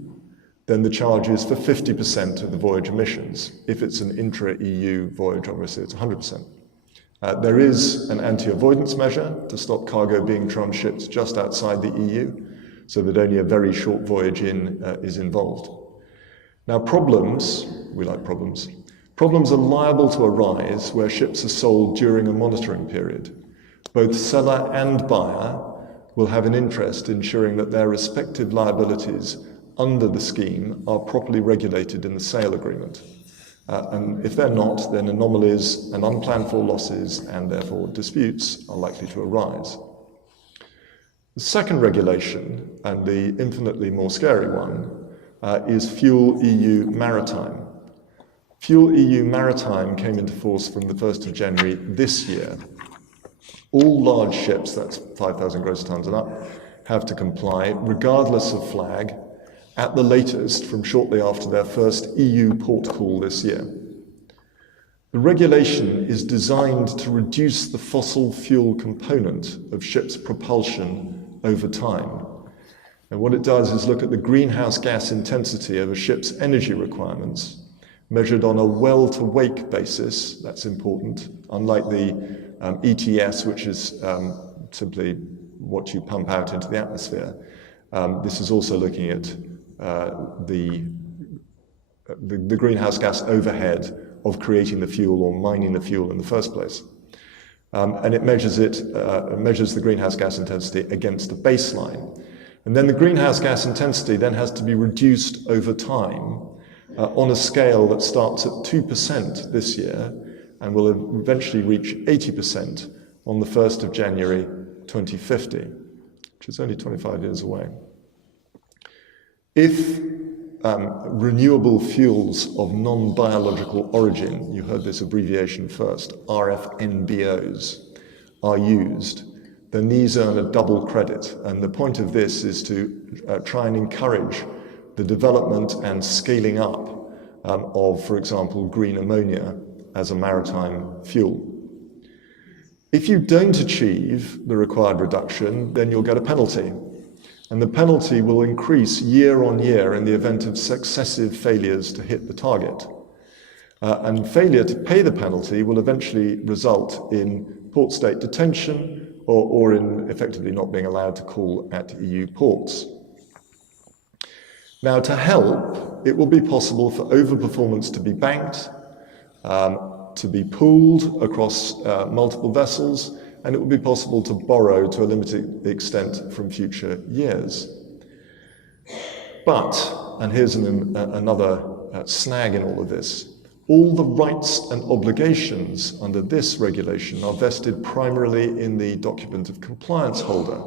then the charge is for 50% of the voyage emissions. If it's an intra-EU voyage, obviously it's 100%. There is an anti-avoidance measure to stop cargo being transshipped just outside the EU, so that only a very short voyage in is involved. Now problems, we like problems, problems are liable to arise where ships are sold during a monitoring period. Both seller and buyer will have an interest in ensuring that their respective liabilities under the scheme are properly regulated in the sale agreement. And if they're not, then anomalies and unplanned for losses and therefore disputes are likely to arise. The second regulation, and the infinitely more scary one, is Fuel EU Maritime. Fuel EU Maritime came into force from the 1st of January this year. All large ships, that's 5,000 gross tons and up, have to comply, regardless of flag, at the latest from shortly after their first EU port call this year. The regulation is designed to reduce the fossil fuel component of ships' propulsion over time. And what it does is look at the greenhouse gas intensity of a ship's energy requirements, measured on a well-to-wake basis. That's important, unlike the ETS, which is simply what you pump out into the atmosphere. This is also looking at the greenhouse gas overhead of creating the fuel or mining the fuel in the first place. And it measures the greenhouse gas intensity against a baseline. And then the greenhouse gas intensity then has to be reduced over time on a scale that starts at 2% this year and will eventually reach 80% on the 1st of January 2050, which is only 25 years away. If renewable fuels of non-biological origin, you heard this abbreviation first, RFNBOs, are used, then these earn a double credit. And the point of this is to try and encourage the development and scaling up of, for example, green ammonia as a maritime fuel. If you don't achieve the required reduction, then you'll get a penalty. And the penalty will increase year on year in the event of successive failures to hit the target. And failure to pay the penalty will eventually result in port state detention or in effectively not being allowed to call at EU ports. Now, to help, it will be possible for overperformance to be banked, to be pooled across multiple vessels, and it will be possible to borrow to a limited extent from future years. But, and here's another snag in all of this, all the rights and obligations under this regulation are vested primarily in the document of compliance holder,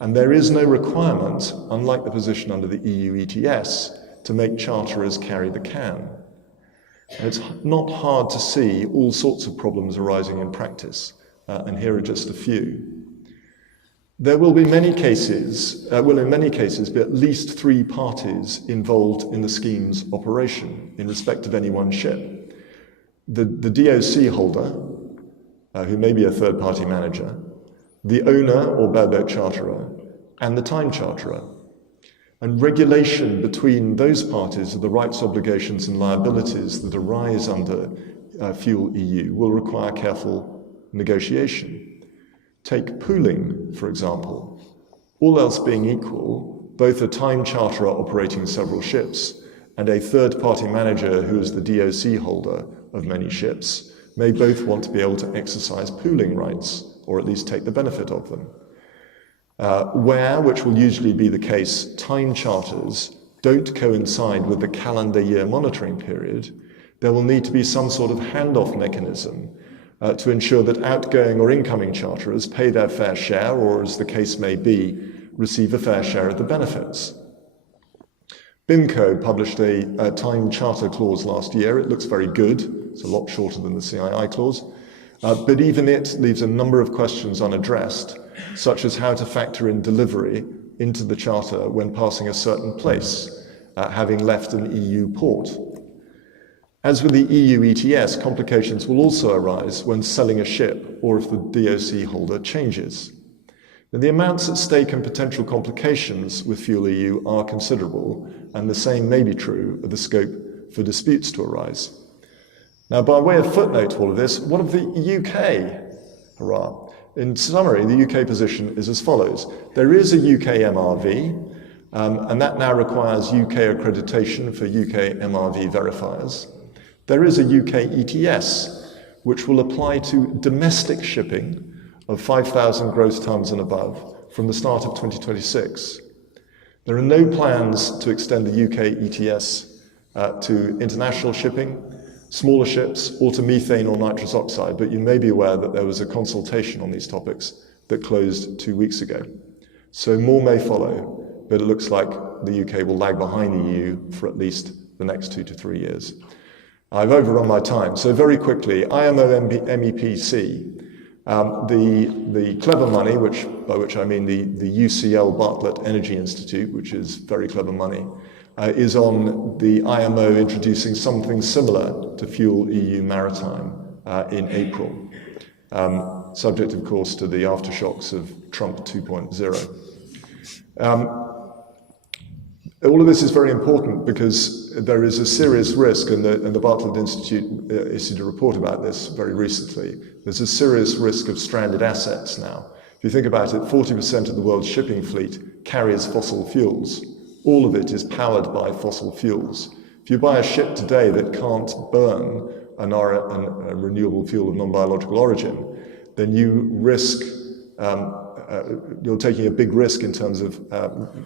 and there is no requirement, unlike the position under the EU ETS, to make charterers carry the can. And it's not hard to see all sorts of problems arising in practice, and here are just a few. There will be many cases, in many cases, be at least 3 parties involved in the scheme's operation in respect of any one ship. The DOC holder, who may be a third-party manager, the owner or bareboat charterer, and the time charterer. And regulation between those parties of the rights, obligations, and liabilities that arise under Fuel EU will require careful negotiation. Take pooling, for example. All else being equal, both a time charterer operating several ships and a third-party manager who is the DOC holder of many ships may both want to be able to exercise pooling rights, or at least take the benefit of them. Where, which will usually be the case, time charters don't coincide with the calendar year monitoring period, there will need to be some sort of handoff mechanism to ensure that outgoing or incoming charterers pay their fair share, or as the case may be, receive a fair share of the benefits. BIMCO published a time charter clause last year. It looks very good. It's a lot shorter than the CII clause. But even it leaves a number of questions unaddressed, such as how to factor in delivery into the charter when passing a certain place, having left an EU port. As with the EU ETS, complications will also arise when selling a ship or if the DOC holder changes. Now, the amounts at stake and potential complications with Fuel EU are considerable, and the same may be true of the scope for disputes to arise. Now, by way of footnote to all of this, what of the UK? Hurrah. In summary, the UK position is as follows. There is a UK MRV, and that now requires UK accreditation for UK MRV verifiers. There is a UK ETS, which will apply to domestic shipping of 5,000 gross tonnes and above from the start of 2026. There are no plans to extend the UK ETS to international shipping, smaller ships, or to methane or nitrous oxide, but you may be aware that there was a consultation on these topics that closed 2 weeks ago. So more may follow, but it looks like the UK will lag behind the EU for at least the next 2 to 3 years. I've overrun my time, so very quickly, IMO MEPC, the clever money, by which I mean the UCL Bartlett Energy Institute, which is very clever money, is on the IMO introducing something similar to Fuel EU Maritime in April, subject, of course, to the aftershocks of Trump 2.0. All of this is very important because there is a serious risk, and the Bartlett Institute issued a report about this very recently. There's a serious risk of stranded assets now. If you think about it, 40% of the world's shipping fleet carries fossil fuels. All of it is powered by fossil fuels. If you buy a ship today that can't burn a renewable fuel of non-biological origin, then you risk you're taking a big risk in terms of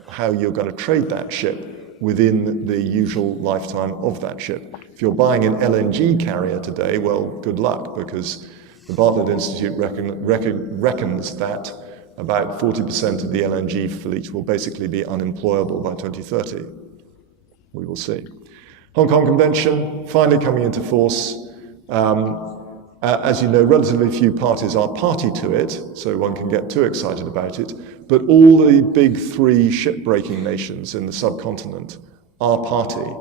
how you're going to trade that ship within the usual lifetime of that ship. If you're buying an LNG carrier today, well, good luck, because the Bartlett Institute reckons that about 40% of the LNG fleet will basically be unemployable by 2030. We will see. Hong Kong Convention finally coming into force. As you know, relatively few parties are party to it, so one can get too excited about it, but all the big 3 shipbreaking nations in the subcontinent are party.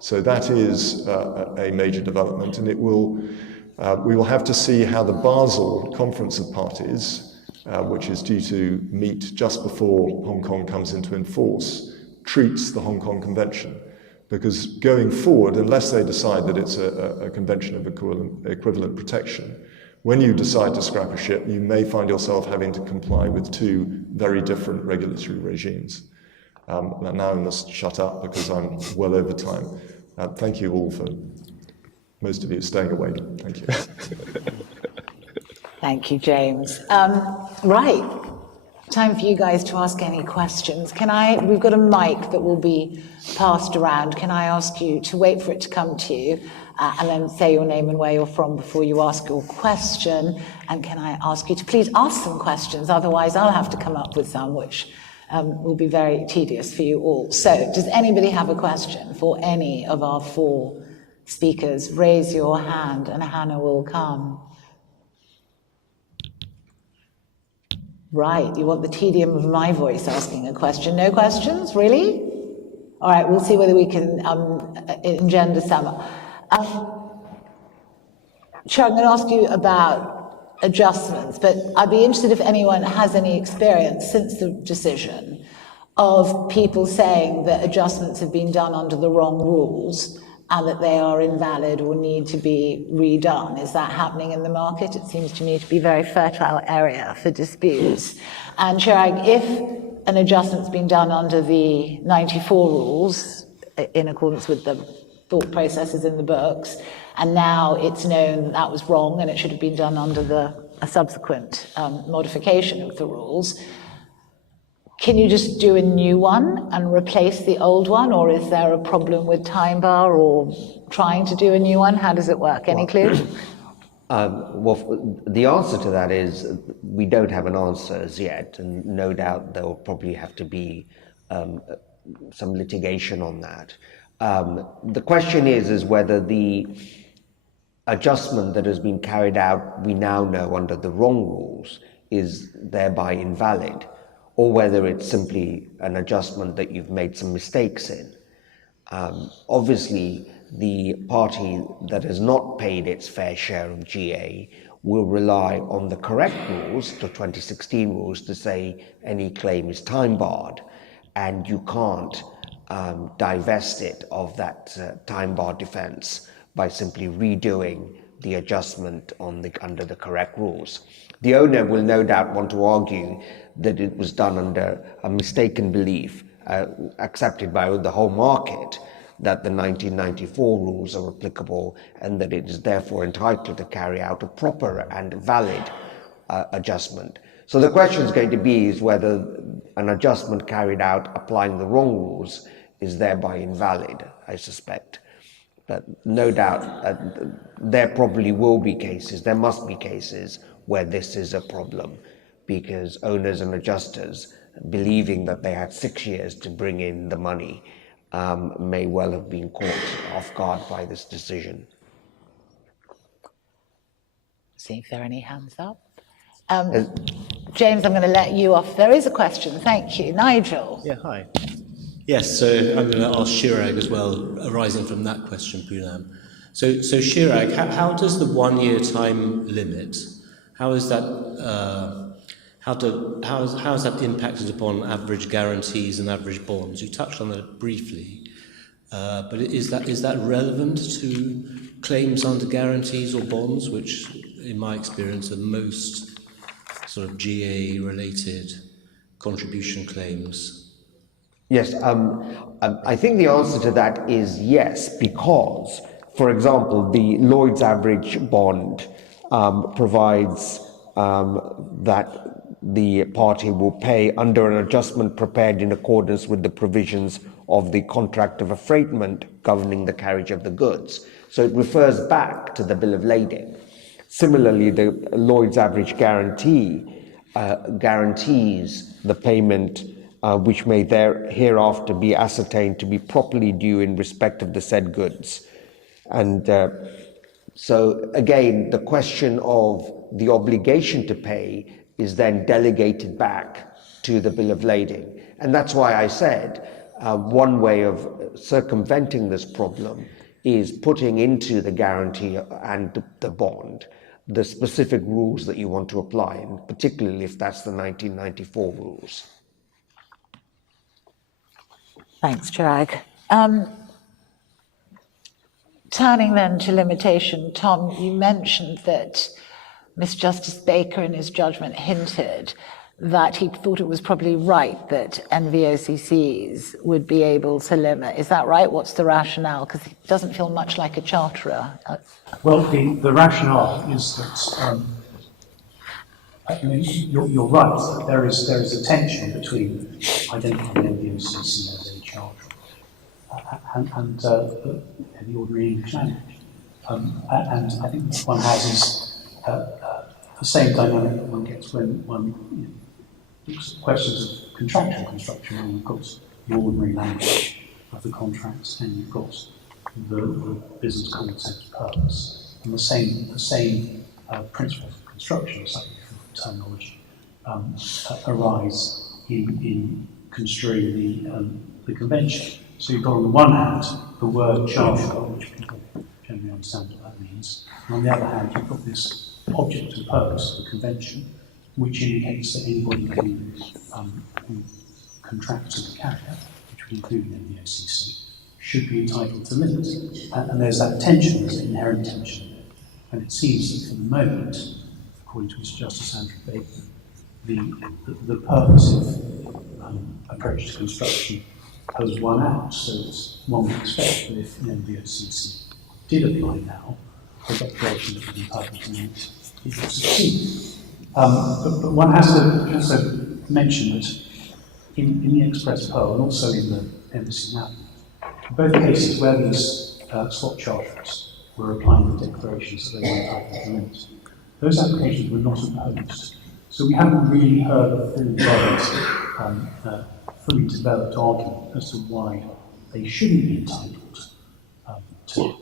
So that is a major development, and we will have to see how the Basel Conference of Parties, which is due to meet just before Hong Kong comes into enforce, treats the Hong Kong Convention. Because going forward, unless they decide that it's a convention of equivalent protection, when you decide to scrap a ship, you may find yourself having to comply with 2 very different regulatory regimes. Now I must shut up because I'm well over time. Thank you all for most of you staying awake. Thank you. Thank you, James. Right. Time for you guys to ask any questions. We've got a mic that will be passed around. Can I ask you to wait for it to come to you and then say your name and where you're from before you ask your question? And can I ask you to please ask some questions? Otherwise, I'll have to come up with some, which will be very tedious for you all. So does anybody have a question for any of our 4 speakers? Raise your hand and Hannah will come. Right, you want the tedium of my voice asking a question. No questions, really? All right, we'll see whether we can engender some. Chirag, I'm going to ask you about adjustments, but I'd be interested if anyone has any experience since the decision of people saying that adjustments have been done under the wrong rules and that they are invalid or need to be redone. Is that happening in the market? It seems to me to be a very fertile area for disputes. And Chirag, if an adjustment's been done under the 94 rules, in accordance with the thought processes in the books, and now it's known that was wrong and it should have been done under a subsequent modification of the rules, can you just do a new one and replace the old one, or is there a problem with time bar or trying to do a new one? How does it work? Any clue? Well, the answer to that is we don't have an answer as yet, and no doubt there will probably have to be some litigation on that. The question is whether the adjustment that has been carried out, we now know under the wrong rules, is thereby invalid, or whether it's simply an adjustment that you've made some mistakes in. Obviously, the party that has not paid its fair share of GA will rely on the correct rules, the 2016 rules, to say any claim is time barred, and you can't divest it of that time bar defense by simply redoing the adjustment under the correct rules. The owner will no doubt want to argue that it was done under a mistaken belief, accepted by the whole market, that the 1994 rules are applicable and that it is therefore entitled to carry out a proper and valid adjustment. So the question is going to be is whether an adjustment carried out applying the wrong rules is thereby invalid, I suspect. But no doubt there probably will be cases, there must be cases where this is a problem, because owners and adjusters, believing that they had 6 years to bring in the money, may well have been caught off guard by this decision. See if there are any hands up. James, I'm going to let you off. There is a question. Thank you. Nigel. Yeah, hi. Yes, so I'm going to ask Chirag as well, arising from that question, Poonam. So Chirag, how does the 1 year time limit, how is that how is that impacted upon average guarantees and average bonds? You touched on that briefly, but is that relevant to claims under guarantees or bonds, which in my experience are most sort of GA related contribution claims? Yes, I think the answer to that is yes, because, for example, the Lloyd's average bond provides that the party will pay under an adjustment prepared in accordance with the provisions of the contract of affreightment governing the carriage of the goods. So it refers back to the bill of lading. Similarly, the Lloyd's average guarantee guarantees the payment which may hereafter be ascertained to be properly due in respect of the said goods. And so again, the question of the obligation to pay is then delegated back to the bill of lading. And that's why I said one way of circumventing this problem is putting into the guarantee and the bond the specific rules that you want to apply, and particularly if that's the 1994 rules. Thanks, Chirag. Turning then to limitation, Tom, you mentioned that Mr. Justice Baker in his judgment hinted that he thought it was probably right that NVOCCs would be able to limit. Is that right? What's the rationale? Because it doesn't feel much like a charterer. Well, the rationale is that I mean, you're right. There is a tension between identifying NVOCC as a charterer and the ordinary English language. And I think what one has is the same dynamic that one gets when one looks at questions of contractual construction, and you've got the ordinary language of the contracts, and you've got the business content purpose, and the same principles of construction, slightly different terminology, arise in construing the convention. So you've got on the one hand the word charter, which people generally understand what that means, and on the other hand you've got this object and purpose of the convention, which indicates that anybody can contract to the carrier, which would include an NVOCC, should be entitled to limit. And there's that tension, there's an inherent tension. And it seems that for the moment, according to Mr. Justice Andrew Baker, the purposive approach to construction has won out. So one would expect that if an NVOCC did apply now, the declaration that would be entitled to limit, it would succeed. But one has to also mention that in the Express Pearl and also in the Embassy Nap, in both cases where these slot charterers were applying the declarations that they were entitled to limit, those applications were not opposed. So we haven't really heard a fully developed argument as to why they shouldn't be entitled to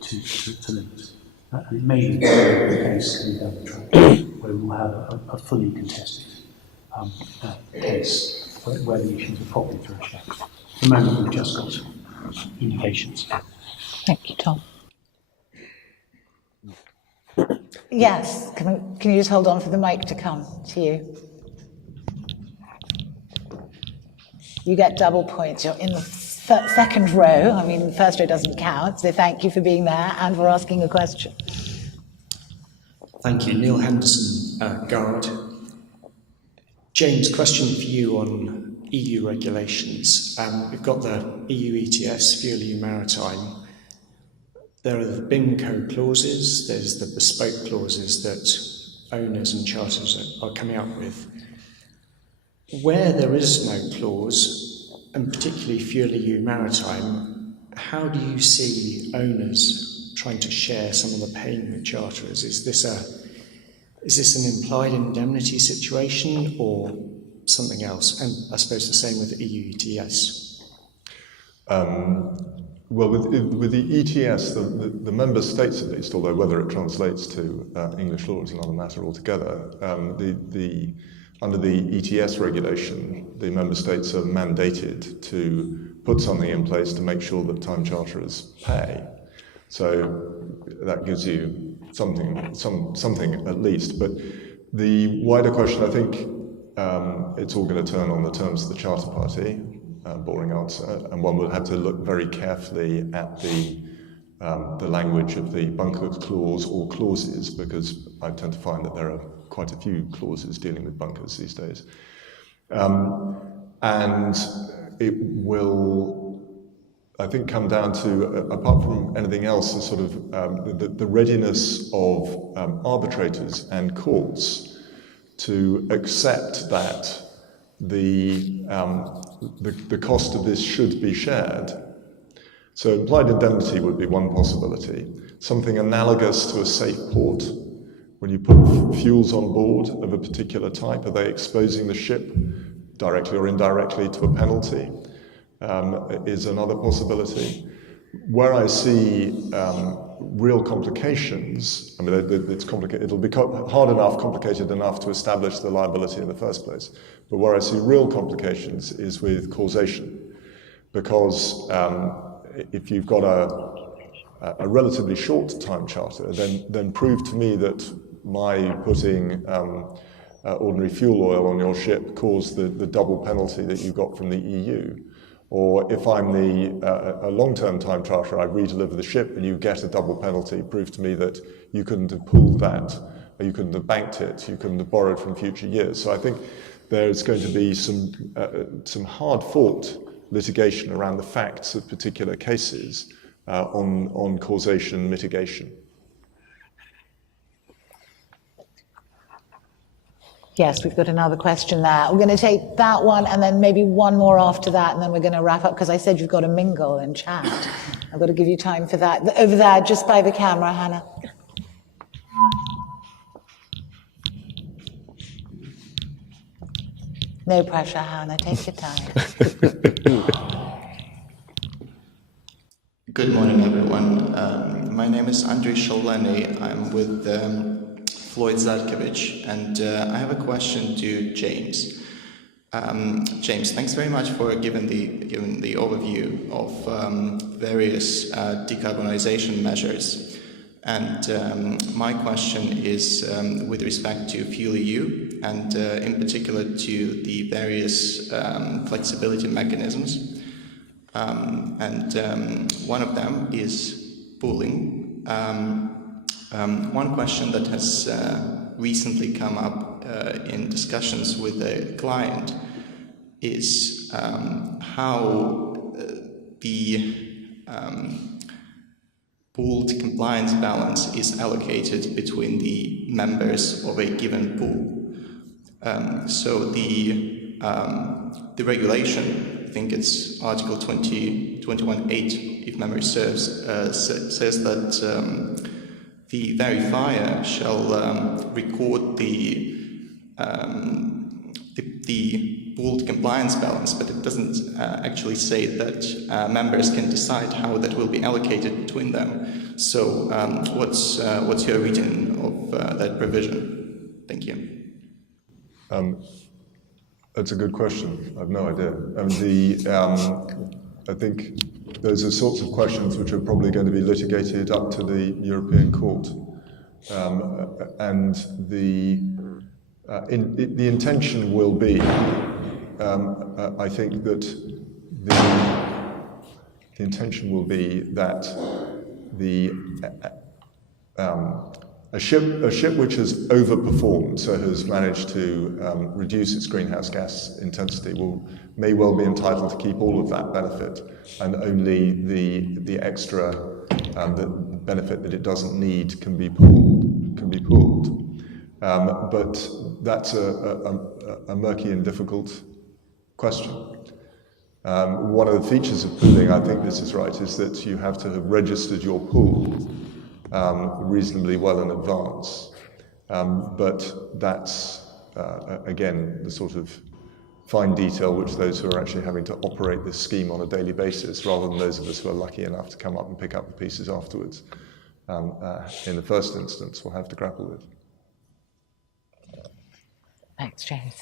limit. And it may be the case coming down the track where we'll have a fully contested case where the issues are properly threshed out. At the moment, we've just got indications. Thank you, Tom. Yes, can you just hold on for the mic to come to you? You get double points. You're in the second row. I mean, the first row doesn't count, so thank you for being there and for asking a question. Thank you. Neil Henderson, Guard. James, question for you on EU regulations. We've got the EU ETS, Fuel-EU Maritime. There are the BIMCO clauses, there's the bespoke clauses that owners and charters are coming up with. Where there is no clause, and particularly Fuel-EU Maritime, how do you see owners trying to share some of the pain with charterers? Is this an implied indemnity situation or something else? And I suppose the same with the EU ETS. Well, with the ETS, the member states at least, although whether it translates to English law is another matter altogether, under the ETS regulation, the member states are mandated to put something in place to make sure that time charterers pay. So that gives you something at least. But the wider question, I think, it's all going to turn on the terms of the charter party. Boring answer, and one will have to look very carefully at the language of the bunker clause or clauses, because I tend to find that there are quite a few clauses dealing with bunkers these days. And it will, I think, come down to, apart from anything else, a sort of the readiness of arbitrators and courts to accept that the cost of this should be shared. So implied indemnity would be one possibility. Something analogous to a safe port. When you put fuels on board of a particular type, are they exposing the ship directly or indirectly to a penalty? Is another possibility. Where I see real complications, I mean, it's complicated. It'll be complicated enough to establish the liability in the first place. But where I see real complications is with causation, because if you've got a relatively short time charter, then prove to me that my putting ordinary fuel oil on your ship caused the double penalty that you got from the EU. Or if I'm a long-term time charterer, I redeliver the ship and you get a double penalty, prove to me that you couldn't have pooled that, or you couldn't have banked it, you couldn't have borrowed from future years. So I think there's going to be some hard-fought litigation around the facts of particular cases on causation mitigation. Yes, we've got another question there. We're going to take that one and then maybe one more after that, and then we're going to wrap up, because I said you've got to mingle and chat. I've got to give you time for that. Over there, just by the camera, Hannah. No pressure, Hannah. Take your time. Good morning, everyone. My name is Andrei Sholani. I'm with Floyd Zadkovich, and I have a question to James. James, thanks very much for giving the overview of various decarbonization measures. And my question is with respect to Fuel-EU, and in particular to the various flexibility mechanisms. One of them is pooling. One question that has recently come up in discussions with a client is how the pooled compliance balance is allocated between the members of a given pool. So the the regulation, I think it's Article 21.8, if memory serves, says that the verifier shall record the pooled compliance balance, but it doesn't actually say that members can decide how that will be allocated between them. So, what's your reading of that provision? Thank you. That's a good question. I've no idea. I think those are sorts of questions which are probably going to be litigated up to the European Court, and the intention will be, I think that the intention will be that a ship which has overperformed, so has managed to reduce its greenhouse gas intensity, may well be entitled to keep all of that benefit, and only the extra the benefit that it doesn't need can be pooled. But that's a murky and difficult question. One of the features of pooling, I think this is right, is that you have to have registered your pool reasonably well in advance. But that's, again, the sort of fine detail which those who are actually having to operate this scheme on a daily basis, rather than those of us who are lucky enough to come up and pick up the pieces afterwards, in the first instance, will have to grapple with. Thanks, James.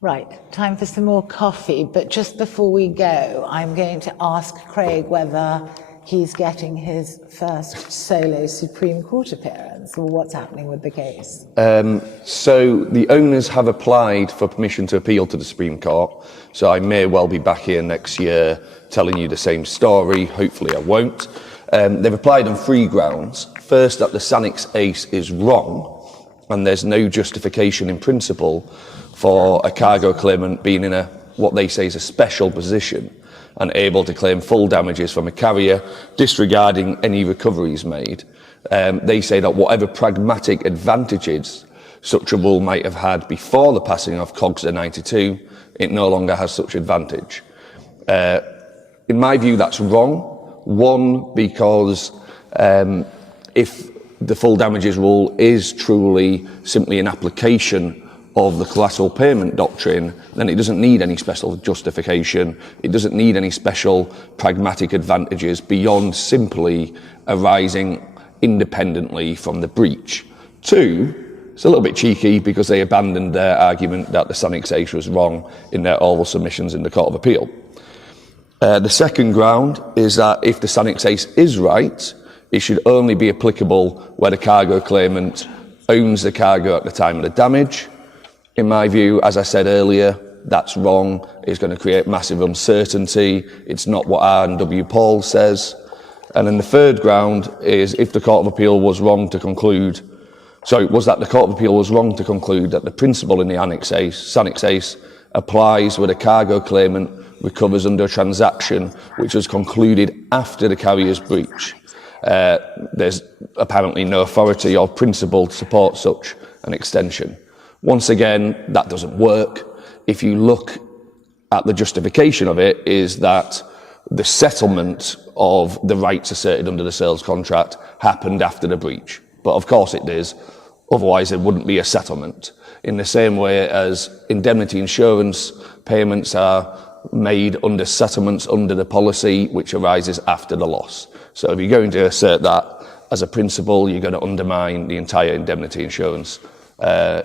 Right, time for some more coffee, but just before we go, I'm going to ask Craig whether he's getting his first solo Supreme Court appearance, or what's happening with the case. So the owners have applied for permission to appeal to the Supreme Court, so I may well be back here next year telling you the same story. Hopefully I won't. They've applied on 3 grounds. First, that the Sanix Ace is wrong, and there's no justification in principle for a cargo claimant being in what they say is a special position and able to claim full damages from a carrier, disregarding any recoveries made. They say that whatever pragmatic advantages such a rule might have had before the passing of COGSA 92, it no longer has such advantage. In my view, that's wrong. One, because if the full damages rule is truly simply an application of the collateral payment doctrine, then it doesn't need any special justification. It doesn't need any special pragmatic advantages beyond simply arising independently from the breach. 2, it's a little bit cheeky because they abandoned their argument that the Sanix Ace was wrong in their oral submissions in the Court of Appeal. The second ground is that if the Sanix Ace is right, it should only be applicable where the cargo claimant owns the cargo at the time of the damage. In my view, as I said earlier, that's wrong. It's going to create massive uncertainty. It's not what R&W Paul says. And then the third ground is if the Court of Appeal was wrong to conclude, the Court of Appeal was wrong to conclude that the principle in the Sanix Ace applies where the cargo claimant recovers under a transaction which was concluded after the carrier's breach. There's apparently no authority or principle to support such an extension. Once again, that doesn't work. If you look at the justification of it, is that the settlement of the rights asserted under the sales contract happened after the breach. But of course it is, otherwise there wouldn't be a settlement. In the same way as indemnity insurance payments are made under settlements under the policy which arises after the loss. So if you're going to assert that as a principle, you're going to undermine the entire indemnity insurance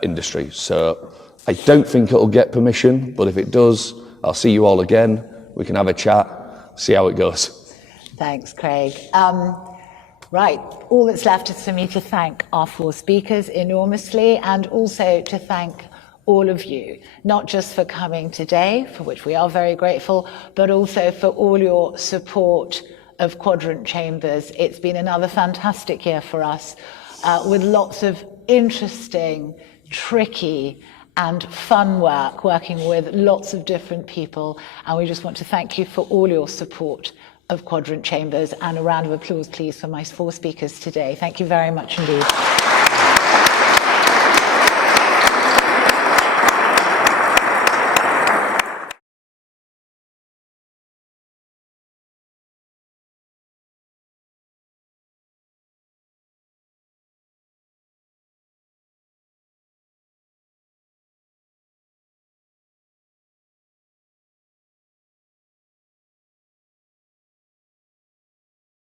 industry. So I don't think it'll get permission, but if it does, I'll see you all again. We can have a chat, see how it goes. Thanks, Craig. Right, all that's left is for me to thank our 4 speakers enormously, and also to thank all of you, not just for coming today, for which we are very grateful, but also for all your support of Quadrant Chambers. It's been another fantastic year for us, with lots of interesting, tricky, and fun work, working with lots of different people. And we just want to thank you for all your support of Quadrant Chambers. And a round of applause, please, for my 4 speakers today. Thank you very much indeed.